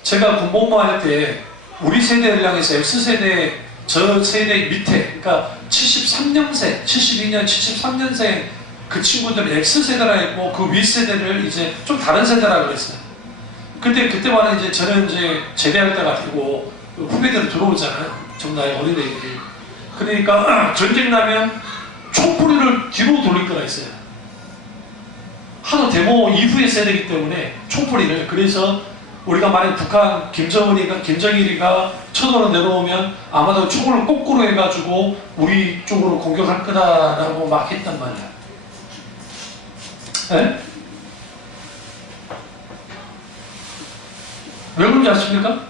제가 군복무할 때 우리 세대를 향해서 X세대, 저 세대 밑에, 그러니까 73년생, 72년, 73년생 그 친구들을 X세대라 했고 그 윗세대를 이제 좀 다른 세대라 그랬어요. 그때만 이제 저는 이제 제대할 때가 되고 후배들이 들어오잖아요. 좀 나이 어린애들이. 그러니까 전쟁 나면 촛불을 뒤로 돌릴 거라 했어요. 하도 데모 이후의 세대이기 때문에 촛불이를. 그래서 우리가 만약 북한 김정일이가 쳐들어 내려오면 아마도 총을 거꾸로 해가지고 우리 쪽으로 공격할 거다라고 막 했단 말이야. 네? 왜 그런지 아십니까?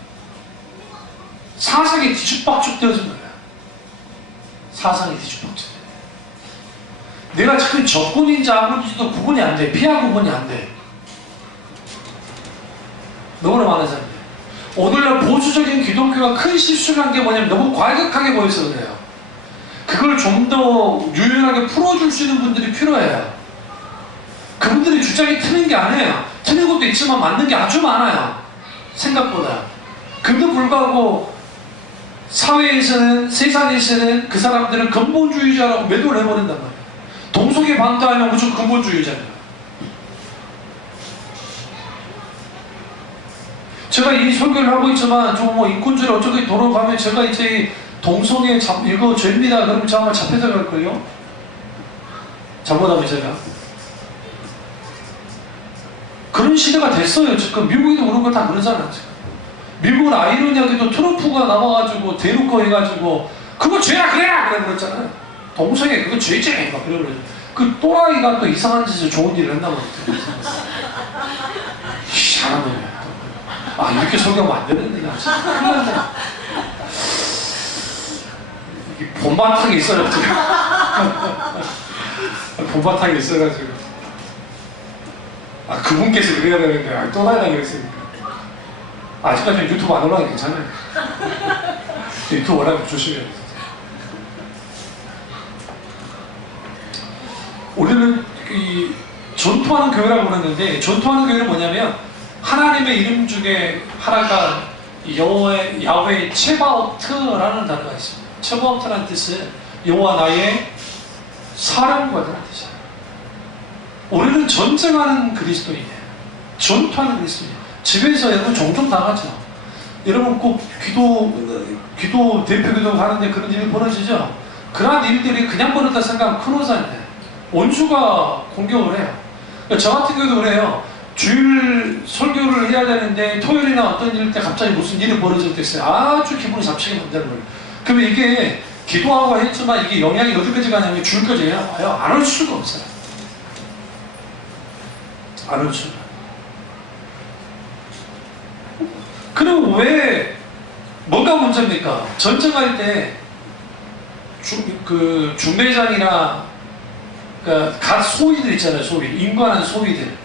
사상이 뒤죽박죽 되어진 거야. 사상이 뒤죽박죽. 내가 참 적군인지 아군인지도 구분이 안 돼. 피하 구분이 안 돼. 너무나 많은 사람들. 오늘날 보수적인 기독교가 큰 실수를 한 게 뭐냐면 너무 과격하게 보여서 그래요. 그걸 좀 더 유연하게 풀어줄 수 있는 분들이 필요해요. 그분들이 주장이 트는 게 아니에요. 트는 것도 있지만 맞는 게 아주 많아요. 생각보다. 근데 불구하고 사회에서는, 세상에서는 그 사람들은 근본주의자라고 매도를 해버린단 말이에요. 동성애 반대하면 무조건 근본주의자예요. 제가 이 설교를 하고 있지만 좀 뭐 인권주의 어쩌고 돌아가면 제가 이제 동성애 이거 죄입니다 그러면 저 아마 잡혀서 갈걸요? 잘못하면 제가 그런 시대가 됐어요. 지금 미국에도 그런 거 다 그러잖아요. 지금. 미국은 아이러니하게도 트럼프가 나와가지고 대놓고 해가지고 그거 죄야 그래야 그래 그랬잖아요. 동성애 그거 죄지 막 그러고 그 또라이가 또 이상한 짓을 좋은 일을 한다고 그랬어요. 희한한 놈이야. 아 이렇게 설교하면 안 되는데 나 진짜 큰일 났네. 이게 본바탕이 있어가지고 본바탕이 있어가지고 아 그분께서 그래야 되는데 아, 또라이라 그랬으니까 아직까지는 유튜브 안 올라가면 괜찮아요. 유튜브 올라가면 조심해야 돼. 우리는 이 전투하는 교회라고 그러는데 전투하는 교회는 뭐냐면 하나님의 이름 중에 하나가 야훼 체바오트라는 단어가 있습니다. 체바오트라는 뜻은 여호와 나의 사령관이라는 뜻이에요. 우리는 전쟁하는 그리스도인이에요. 전투하는 그리스도인이에요. 집에서 여러분 종종 당하죠. 여러분 꼭 기도 대표 기도 하는데 그런 일이 벌어지죠. 그러한 일들이 그냥 벌어졌다 생각하면 큰 오산이에요. 원수가 공격을 해요. 저 같은 경우도 그래요. 주일 설교를 해야 되는데 토요일이나 어떤 일 때 갑자기 무슨 일이 벌어질 때 있어요. 아주 기분이 잡치게 만드는 거예요. 그러면 이게 기도하고 했지만 이게 영향이 어디까지 가냐면 주일까지 와요. 안 올 수가 없어요. 안 올 수가. 그럼 왜 뭐가 문제입니까? 전쟁할 때 중대장이나 그러니까 각 소위들 있잖아요. 소위 인관한 소위들.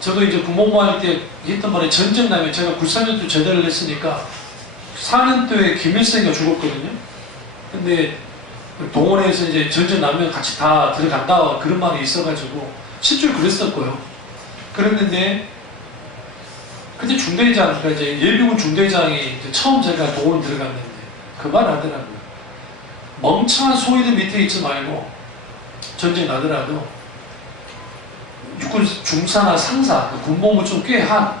저도 이제 군복무할 때 했던 말에 전쟁 나면 제가 93년도 제대를 했으니까 4년도에 김일성이가 죽었거든요. 근데 동원해서 이제 전쟁 나면 같이 다 들어간다 그런 말이 있어가지고 실제로 그랬었고요. 그랬는데 근데 중대장, 그러니까 이제 예비군 중대장이 이제 처음 제가 동원 들어갔는데 그 말 하더라고요. 멍청한 소위들 밑에 있지 말고 전쟁 나더라도 육군 중사나 상사, 군복무 좀 꽤 한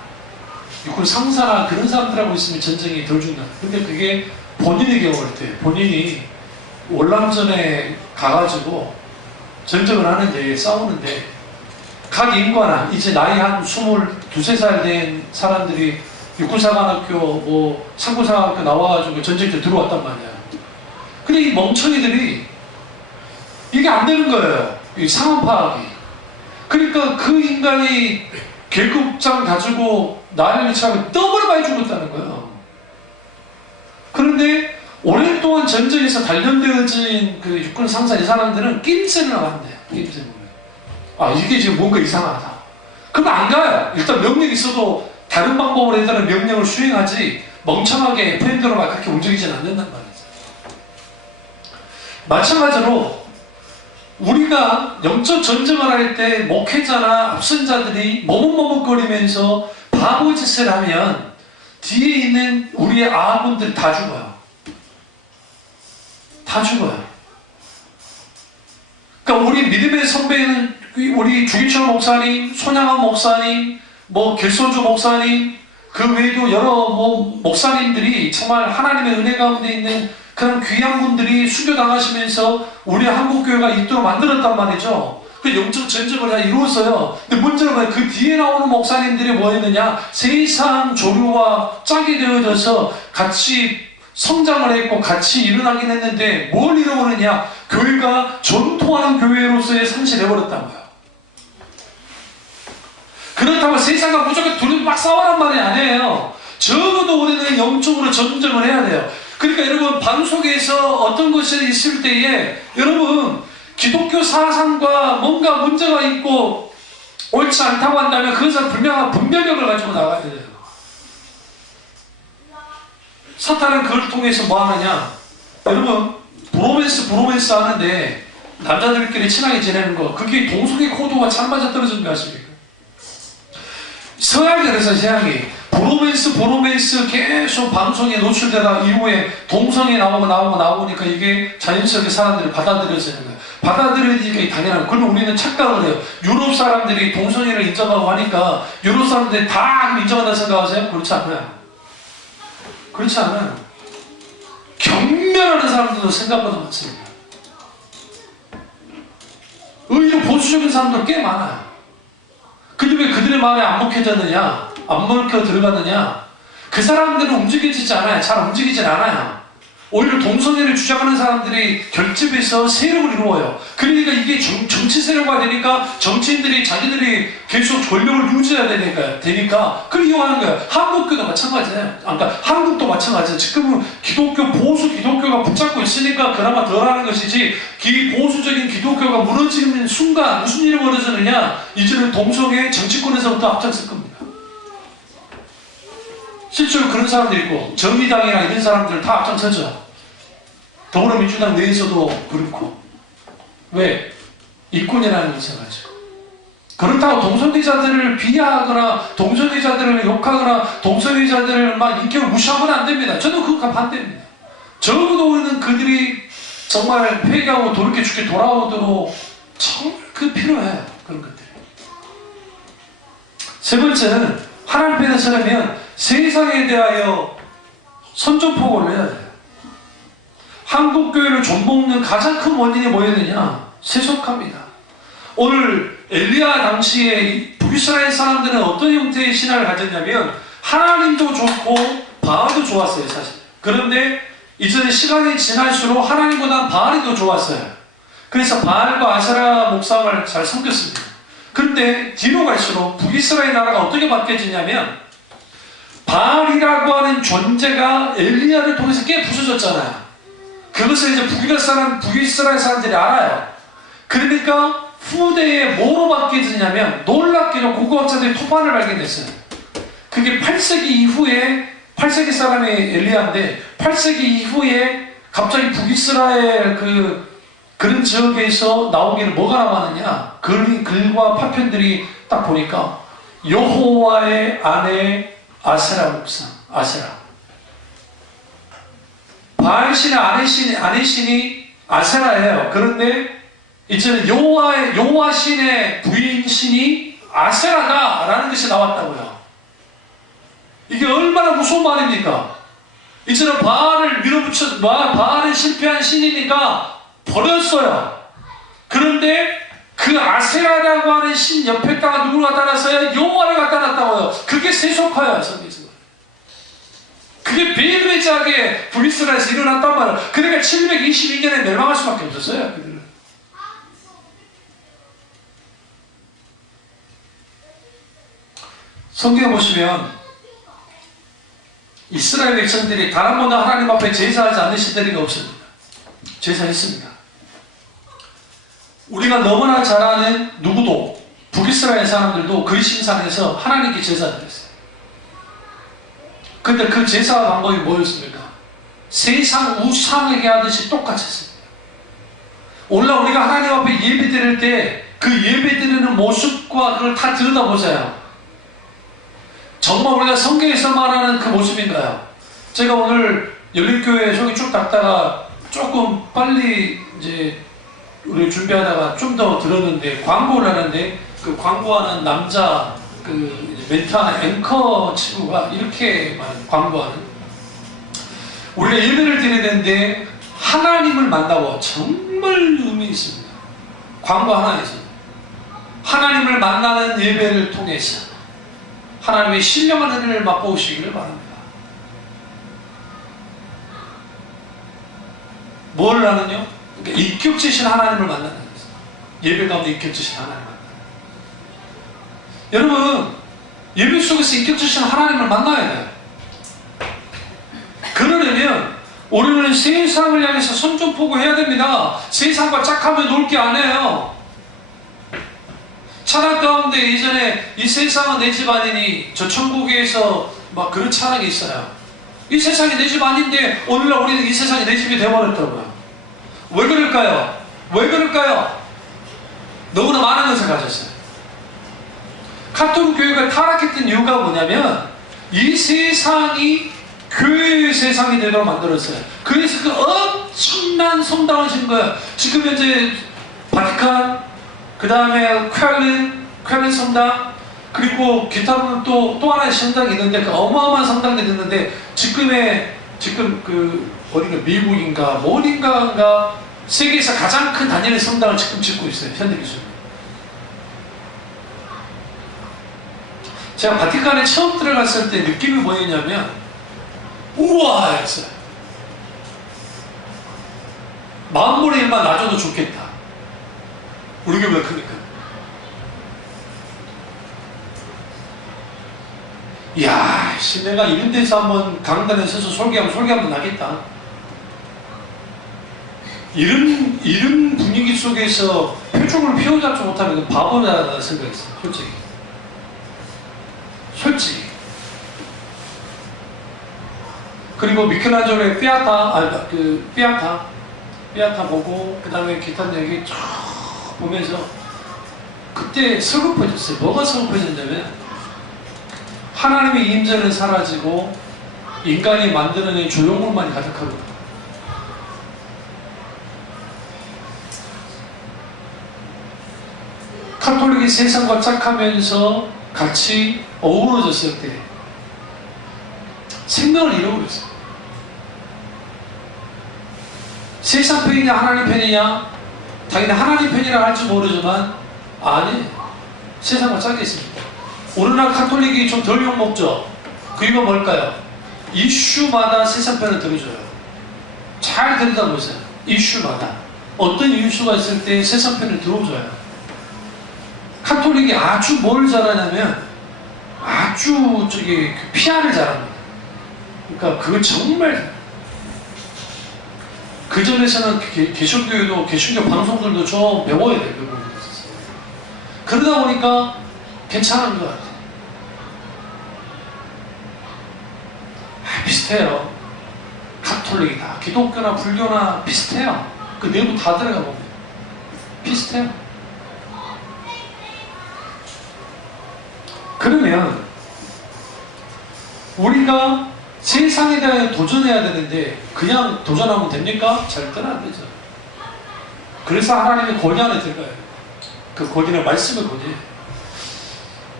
육군 상사나 그런 사람들하고 있으면 전쟁이 덜 죽는다. 근데 그게 본인의 경우일 때 본인이 월남전에 가가지고 전쟁을 하는데 싸우는데 각 인관한 이제 나이 한 22, 3살 된 사람들이 육군사관학교 뭐 상군사관학교 나와가지고 전쟁터에 들어왔단 말이야. 근데 이 멍청이들이 이게 안 되는 거예요. 이 상황 파악이. 그러니까 그 인간이 계급장 가지고 난리를 치면 너무나 많이 죽었다는 거예요. 그런데 오랜 동안 전쟁에서 단련되어진 그 육군 상사 이 사람들은 낌새를 나간대요. 낌새 보면. 아 이게 지금 뭔가 이상하다. 그럼 안 가요. 일단 명령이 있어도 다른 방법으로 해달라는 명령을 수행하지 멍청하게 FM대로 막 그렇게 움직이진 않는단 말이죠. 마찬가지로 우리가 영적 전쟁을 할 때 목회자나 앞선자들이 머뭇머뭇거리면서 바보짓을 하면 뒤에 있는 우리의 아군들 다 죽어요. 다 죽어요. 그러니까 우리 믿음의 선배는 우리 주기철 목사님, 손양원 목사님, 뭐 길소주 목사님, 그 외에도 여러 뭐 목사님들이 정말 하나님의 은혜 가운데 있는 그런 귀한 분들이 수교당하시면서 우리 한국교회가 있도록 만들었단 말이죠. 그 영적 전쟁을 다 이루었어요. 근데 문제는 뭐예요? 그 뒤에 나오는 목사님들이 뭐 했느냐? 세상 조류와 짝이 되어져서 같이 성장을 했고 같이 일어나긴 했는데 뭘 잃어버렸냐? 교회가 전투하는 교회로서의 상실을 해버렸단 거예요. 그렇다고 세상과 무조건 둘이 막 싸우란 말이 아니에요. 적어도 우리는 영적으로 전쟁을 해야 돼요. 그러니까 여러분 방송에서 어떤 것이 있을 때에 여러분 기독교 사상과 뭔가 문제가 있고 옳지 않다고 한다면 그것은 분명한 분별력을 가지고 나가야 돼요. 사탄은 그걸 통해서 뭐 하느냐? 여러분 브로맨스 하는데 남자들끼리 친하게 지내는 거 그게 동성애 코드가 잘 맞아떨어지는 거 아십니까? 서양이 그래서 서양이 브로맨스 계속 방송에 노출되다 이후에 동성애 나오니까 이게 자연스럽게 사람들이 받아들여지는 거예요. 받아들여지니까 이게 당연한 거예요. 그러면 우리는 착각을 해요. 유럽 사람들이 동성애를 인정하고 하니까 유럽 사람들이 다 인정한다 생각하세요? 그렇지 않아요. 그렇지 않아요. 경멸하는 사람들도 생각보다 많습니다. 의외로 보수적인 사람도 꽤 많아요. 근데 왜 그들의 마음에 안 먹혀졌느냐? 안 먹혀 들어갔느냐? 그 사람들은 움직이지 않아요. 잘 움직이질 않아요. 오히려 동성애를 주장하는 사람들이 결집해서 세력을 이루어요. 그러니까 이게 정치 세력화 되니까 정치인들이 자기들이 계속 권력을 유지해야 되니까 그걸 이용하는 거예요. 한국교도 마찬가지예요. 그러니까 한국도 마찬가지예요. 지금은 보수 기독교가 붙잡고 있으니까 그나마 덜하는 것이지, 보수적인 기독교가 무너지는 순간 무슨 일이 벌어지느냐? 이제는 동성애 정치권에서부터 앞장설 겁니다. 실제로 그런 사람들이 있고, 정의당이나 이런 사람들 다 앞장서죠. 더불어민주당 내에서도 그렇고. 왜? 이권이라는 걸 생각하죠. 그렇다고 동성애자들을 비하하거나 동성애자들을 욕하거나 동성애자들을 막 인격을 무시하면 안 됩니다. 저는 그거 반대입니다. 적어도 우리는 그들이 정말 회개하고 돌이켜 주게 돌아오도록 정말 그 필요해요. 그런 것들이. 세 번째는 하나님 편에 서려면 세상에 대하여 선전포고를 해야 돼요. 한국교회를 좀먹는 가장 큰 원인이 뭐였느냐? 세속합니다. 오늘 엘리야 당시에 북이스라엘 사람들은 어떤 형태의 신앙을 가졌냐면 하나님도 좋고 바알도 좋았어요, 사실. 그런데 이전에 시간이 지날수록 하나님보다 바알이 더 좋았어요. 그래서 바알과 아세라 목상을 잘 섬겼습니다. 그런데 뒤로 갈수록 북이스라엘 나라가 어떻게 바뀌어지냐면 바알이라고 하는 존재가 엘리야를 통해서 꽤 부서졌잖아요. 그것을 이제 북이스라엘 사람들이 알아요. 그러니까 후대에 뭐로 바뀌어지냐면 놀랍게도 고고학자들이 토판을 발견했어요. 그게 8세기 이후에 8세기 사람이 엘리야인데 8세기 이후에 갑자기 북이스라엘 그런 지역에서 나오기는 뭐가 나왔느냐? 글과 파편들이 딱 보니까 여호와의 아내 아세라 목상, 아세라. 바알신의 아내신이 아세라예요. 그런데 이제는 여호와 신의 부인신이 아세라다라는 것이 나왔다고요. 이게 얼마나 무서운 말입니까? 이제는 바알은 실패한 신이니까 버렸어요. 그런데 그 아세라라고 하는 신 옆에다가 누구를 갖다 놨어요? 여호와를 갖다 놨다고요. 그게 세속화예요, 성경에서. 그게 비일비재하게 북이스라엘에서 일어났단 말이에요. 그러니까 722년에 멸망할 수밖에 없었어요, 그들은. 성경에 보시면 이스라엘 백성들이 단 한 번도 하나님 앞에 제사하지 않으신 때가 없습니다. 제사했습니다. 우리가 너무나 잘 아는 누구도 북이스라엘 사람들도 그리심산에서 하나님께 제사드렸어요. 근데 그 제사 방법이 뭐였습니까? 세상 우상에게 하듯이 똑같이 했습니다. 오늘 우리가 하나님 앞에 예배 드릴 때 그 예배 드리는 모습과 그걸 다 들여다보세요. 정말 우리가 성경에서 말하는 그 모습인가요? 제가 오늘 열린교회 속이 쭉 닦다가 조금 빨리 이제 우리 준비하다가 좀 더 들었는데 광고를 하는데 그 광고하는 남자 멘트하는 앵커 친구가 이렇게 광고하는, 우리가 예배를 드려야 되는데 하나님을 만나고 정말 의미 있습니다. 광고 하나 있습니다. 하나님을 만나는 예배를 통해서 하나님의 신령한 은혜를 맛보시기를 바랍니다. 뭘 하느냐? 그러니까 인격지신 하나님을 만나는 거예요. 예배 가운데 인격지신 하나님을 만나는 거예요. 여러분, 예배 속에서 인격지신 하나님을 만나야 돼요. 그러려면 우리는 세상을 향해서 선전포고해야 됩니다. 세상과 짝하면 놀 게 아니에요. 찬양 가운데 예전에 이 세상은 내 집 아니니 저 천국에서 막 그런 찬양이 있어요. 이 세상이 내 집 아닌데 오늘날 우리는 이 세상이 내 집이 되어버렸다고요. 왜 그럴까요? 왜 그럴까요? 너무나 많은 것을 가졌어요. 카톨릭 교회가 타락했던 이유가 뭐냐면 이 세상이 교회의 세상이 되도록 만들었어요. 그래서 그 엄청난 성당을 지은 거예요. 지금 현재 바티칸, 그 다음에 쾰른 성당, 그리고 기타로는 또 하나의 성당이 있는데 그 어마어마한 성당들이 있는데 지금 그 어딘가 미국인가 뭐 어딘가가 세계에서 가장 큰 단일의 성당을 지금 짓고 있어요. 현대기술. 제가 바티칸에 처음 들어갔을 때 느낌이 뭐였냐면 우와 했어요. 마음먹는 일만 놔줘도 좋겠다. 우리 교회보다 크니까. 이야, 내가 이런 데서 한번 강단에 서서 설계하면 나겠다. 이런 분위기 속에서 표정을 피워잡지 못하면 바보라는 생각했어요. 솔직히. 그리고 미켈란젤로의 피아타 보고 그 다음에 기타 얘기 쭉 보면서 그때 서글퍼졌어요. 뭐가 서글퍼졌냐면 하나님의 임재는 사라지고 인간이 만들어낸 조형물만이 가득하거든요. 카톨릭이 세상과 짝하면서 같이 어우러졌을 때 생명을 잃어버렸어요. 세상 편이냐 하나님 편이냐, 당연히 하나님 편이라 할지 모르지만 아니, 세상과 짝이 있습니다. 오늘날 카톨릭이 좀 덜 욕먹죠. 그 이유가 뭘까요? 이슈마다 세상 편을 들어줘요. 잘 들여다보세요. 이슈마다 어떤 이슈가 있을 때 세상 편을 들어줘요. 카톨릭이 아주 뭘 잘하냐면 아주 PR을 잘합니다. 그러니까 그걸 정말 그 전에서는 개신교도 개신교 방송들도 좀 배워야 돼요. 그 부분에 있어서. 그러다 보니까 괜찮은 것 같아요. 비슷해요. 카톨릭이다, 기독교나 불교나 비슷해요. 그 내부 다 들어가 보면 비슷해요. 그러면 우리가 세상에 대해 도전해야 되는데 그냥 도전하면 됩니까? 절대로 안 되죠. 그래서 하나님의 권위 안에 들어가요. 그 권위는 말씀의 권위예요.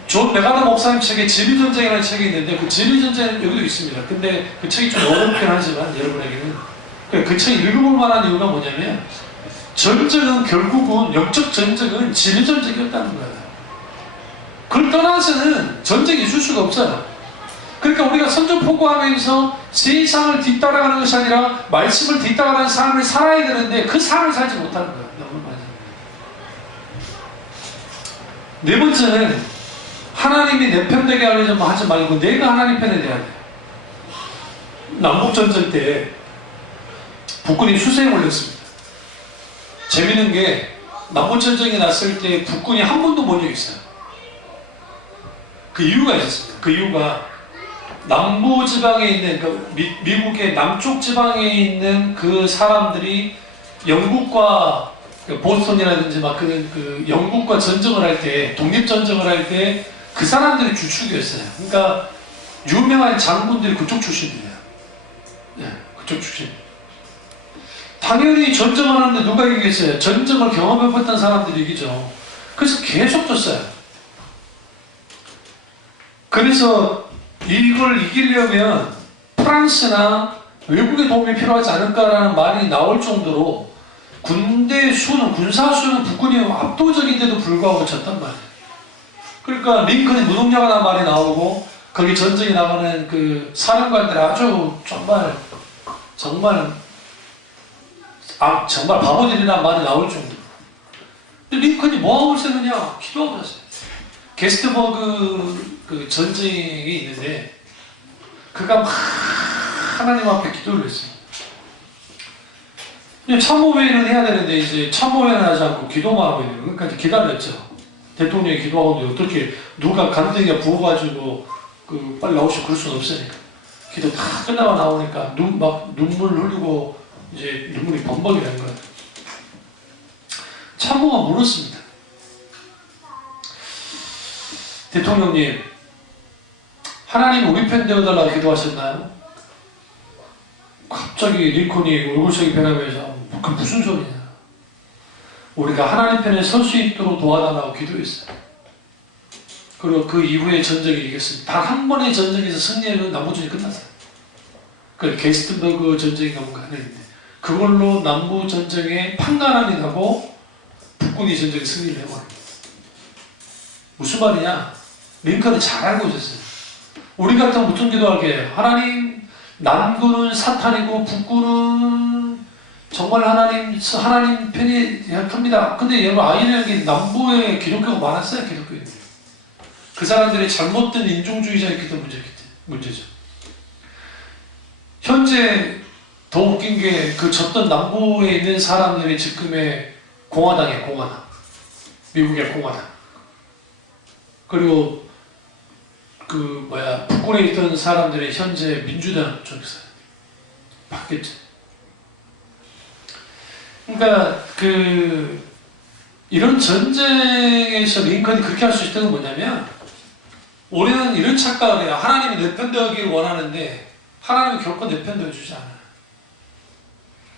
존 메가더 목사님 책에 진리전쟁이라는 책이 있는데 그 진리전쟁은 여기도 있습니다. 근데 그 책이 좀 어렵긴 하지만 여러분에게는 그 책 읽어볼 만한 이유가 뭐냐면 전쟁은 결국은 영적 전쟁은 진리전쟁이었다는 거예요. 그걸 떠나서는 전쟁이 있을 수가 없어요. 그러니까 우리가 선전포고하면서 세상을 뒤따라가는 것이 아니라 말씀을 뒤따라가는 삶을 살아야 되는데 그 삶을 살지 못하는 거예요. 너무 많이. 네 번째는 하나님이 내 편 되게 하려면 하지 말고 내가 하나님 편에 대야 돼요. 남북전쟁 때 북군이 수세에 몰렸습니다. 재밌는 게 남북전쟁이 났을 때 북군이 한 번도 못 이겼어요. 그 이유가 있었습니다. 그 이유가 남부지방에 있는 미국의 남쪽 지방에 있는 그 사람들이 영국과 보스턴이라든지 막 그 영국과 전쟁을 할 때, 독립전쟁을 할 때 그 사람들이 주축이었어요. 그러니까 유명한 장군들이 그쪽 출신이에요. 네, 그쪽 출신. 당연히 전쟁을 하는데 누가 이기겠어요? 전쟁을 경험해봤던 사람들이 이기죠. 그래서 계속 졌어요. 그래서 이걸 이기려면 프랑스나 외국의 도움이 필요하지 않을까라는 말이 나올 정도로 군대 수는, 군사 수는 북군이 압도적인데도 불구하고 졌단 말이에요. 그러니까 링컨이 무능력하다는 말이 나오고 거기 전쟁에 나가는 그 사령관들이 아주 정말 바보들이라는 말이 나올 정도로. 근데 링컨이 뭐하고 있었느냐? 기도하고 있었어요. 게스트버그 그 전쟁이 있는데 그가 막 하나님 앞에 기도를 했어요. 참모회의는 해야 되는데 이제 참모회의는 하지 않고 기도만 하고 있는 거예요. 그러니까 이제 기다렸죠. 대통령이 기도하고 어떻게 누가 간등이가 부어가지고 빨리 나오시고 그럴 수는 없으니까 기도 다 끝나고 나오니까 눈물 흘리고 이제 눈물이 범벅이 된 거예요. 참모가 물었습니다. 대통령님, 하나님 우리 편 되어달라고 기도하셨나요? 갑자기 링컨이 얼굴색이 변하면서 그 무슨 소리냐. 우리가 하나님 편에 설 수 있도록 도와달라고 기도했어요. 그리고 그 이후에 전쟁이 이겼습니다. 단 한 번의 전쟁에서 승리하면 남부전이 끝났어요. 그 게스트버그 전쟁인가 뭔가 하는데 그걸로 남부전쟁에 판가름이 나고 북군이 전쟁에 승리를 해버립니다. 무슨 말이냐? 링컨은 잘 알고 있었어요. 우리 같으면 무슨 기도하게 하나님 남군은 사탄이고 북군은 정말 하나님 편이 약합니다. 근데 여러분 아이들에게 남부에 기독교가 많았어요. 기독교인들. 그 사람들이 잘못된 인종주의자였기 때문에 문제죠. 현재 더 웃긴 게 그 졌던 남부에 있는 사람들이 지금의 공화당이에요. 공화당. 미국의 공화당. 그리고 북군에 있던 사람들이 현재 민주당 쪽에서 바뀌었죠. 그러니까 이런 전쟁에서 링컨이 그렇게 할 수 있던 건 뭐냐면 우리는 이런 착각을 해요. 하나님이 내 편 되기를 원하는데 하나님이 결코 내 편 되어주지 않아요.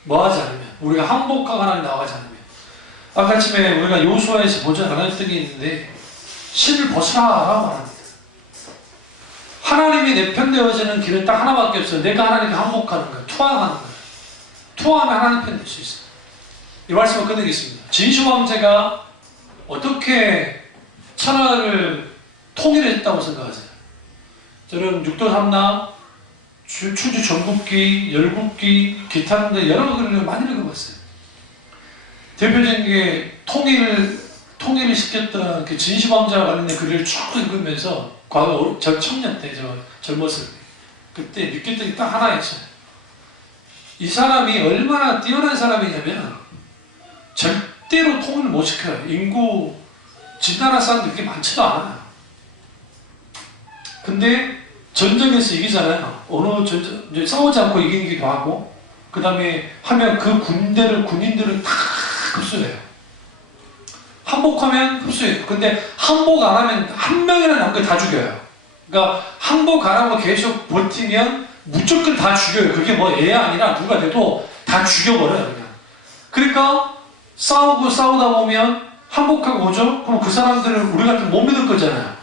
뭐 하지 않으면 우리가 항복하고 하나님 나가지 않으면 아까 아침에 우리가 요수아에서 보지 않았던 게 있는데 신을 벗어라라고 말합니다. 하나님이 내 편 되어지는 길은 딱 하나밖에 없어요. 내가 하나님께 항복하는 거예요. 투항하는 거예요. 투항하면 하나님 편 될 수 있어요. 이 말씀을 끝내겠습니다. 진시황제가 어떻게 천하를 통일했다고 생각하세요? 저는 육도삼나, 추주 전국기, 열국기, 기타 등등 여러 글을 많이 읽어봤어요. 대표적인 게 통일을 시켰던 그 진시황제와 관련된 글을 쭉 읽으면서 과거 저 청년 때, 저 젊었을 때 그때 느꼈던 게 딱 하나 있어요. 이 사람이 얼마나 뛰어난 사람이냐면 절대로 통일을 못 시켜요. 인구 진나라 사람들 그렇게 많지도 않아요. 근데 전쟁에서 이기잖아요. 어느 전쟁 싸우지 않고 이기기도 하고 그 다음에 하면 그 군인들을 다 흡수해요. 항복하면 흡수해요. 근데 항복 안 하면 한 명이나 남고 다 죽여요. 그러니까 항복 안 하고 계속 버티면 무조건 다 죽여요. 그게 뭐 애야 아니라 누가 돼도 다 죽여버려요. 그냥. 그러니까 싸우다 보면 항복하고 오죠? 그럼 그 사람들을 우리 같은 못 믿을 거잖아요.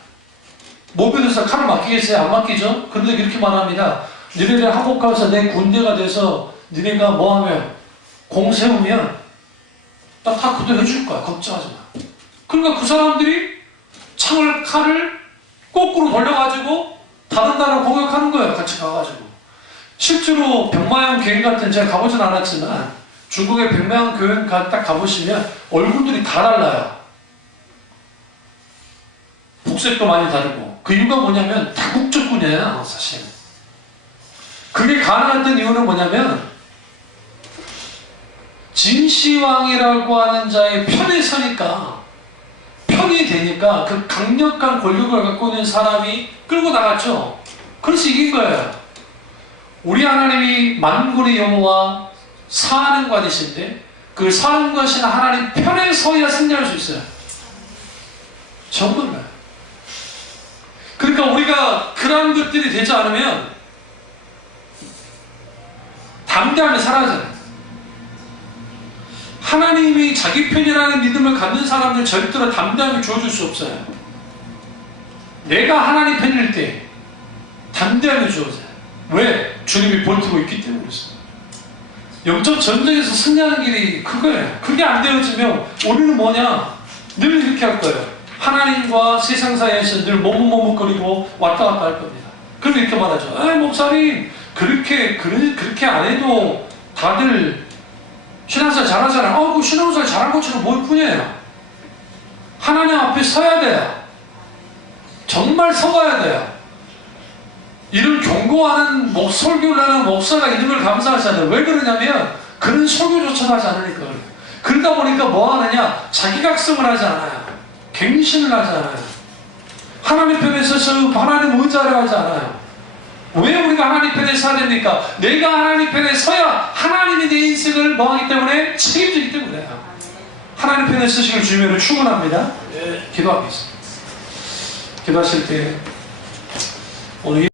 못 믿어서 칼을 맡기겠어요? 안 맡기죠? 그런데 이렇게 말합니다. 너네들 항복하면서 내 군대가 돼서 너네가 뭐하면 공 세우면 나 다 그대로 해줄 거야. 걱정하지 마. 그러니까 그 사람들이 칼을 거꾸로 돌려가지고 다른 나라를 공격하는 거예요. 같이 가가지고. 실제로 병마용 교회 같은 제가 가보진 않았지만 중국의 병마용 교회 딱 가보시면 얼굴들이 다 달라요. 복색도 많이 다르고. 그 이유가 뭐냐면 다국적군이에요. 사실. 그게 가능했던 이유는 뭐냐면 진시황이라고 하는 자의 편에 서니까 편이 되니까 그 강력한 권력을 갖고 있는 사람이 끌고 나갔죠. 그래서 이긴 거예요. 우리 하나님이 만군의 여호와 사하는 것이신데 그 사하는 것이 하나님 편에 서야 승리할 수 있어요. 정말요. 그러니까 우리가 그런 것들이 되지 않으면 담대함이 사라져요. 하나님이 자기 편이라는 믿음을 갖는 사람들 절대로 담대함이 주어줄 수 없어요. 내가 하나님 편일 때 담대함이 주어져요. 왜? 주님이 버티고 있기 때문에 그렇습니다. 영적 전쟁에서 승리하는 길이 그거예요. 그게 안 되어지면 우리는 뭐냐? 늘 이렇게 할 거예요. 하나님과 세상 사이에서 늘 머뭇머뭇거리고 왔다 갔다 할 겁니다. 그럼 이렇게 말하죠. 목사님 그렇게 안 해도 다들 신앙생활 잘하잖아요. 그 신앙생활 잘한 것처럼 보일 뿐이에요. 하나님 앞에 서야 돼요. 정말 서봐야 돼요. 이런 경고하는 설교를 하는 목사가 있는 걸 감사하잖아요. 왜 그러냐면 그런 설교조차 하지 않으니까 그래요. 그러다 보니까 뭐 하느냐? 자기각성을 하지 않아요. 갱신을 하지 않아요. 하나님 편에 서서 하나님 의자를 하지 않아요. 왜 우리가 하나님 편에 서야 됩니까? 내가 하나님 편에 서야 하나님이 내 인생을 뭐하기 때문에 책임지기 때문에요. 하나님 편에 서시길 주님으로 축원합니다. 기도하겠습니다. 기도하실 때 오늘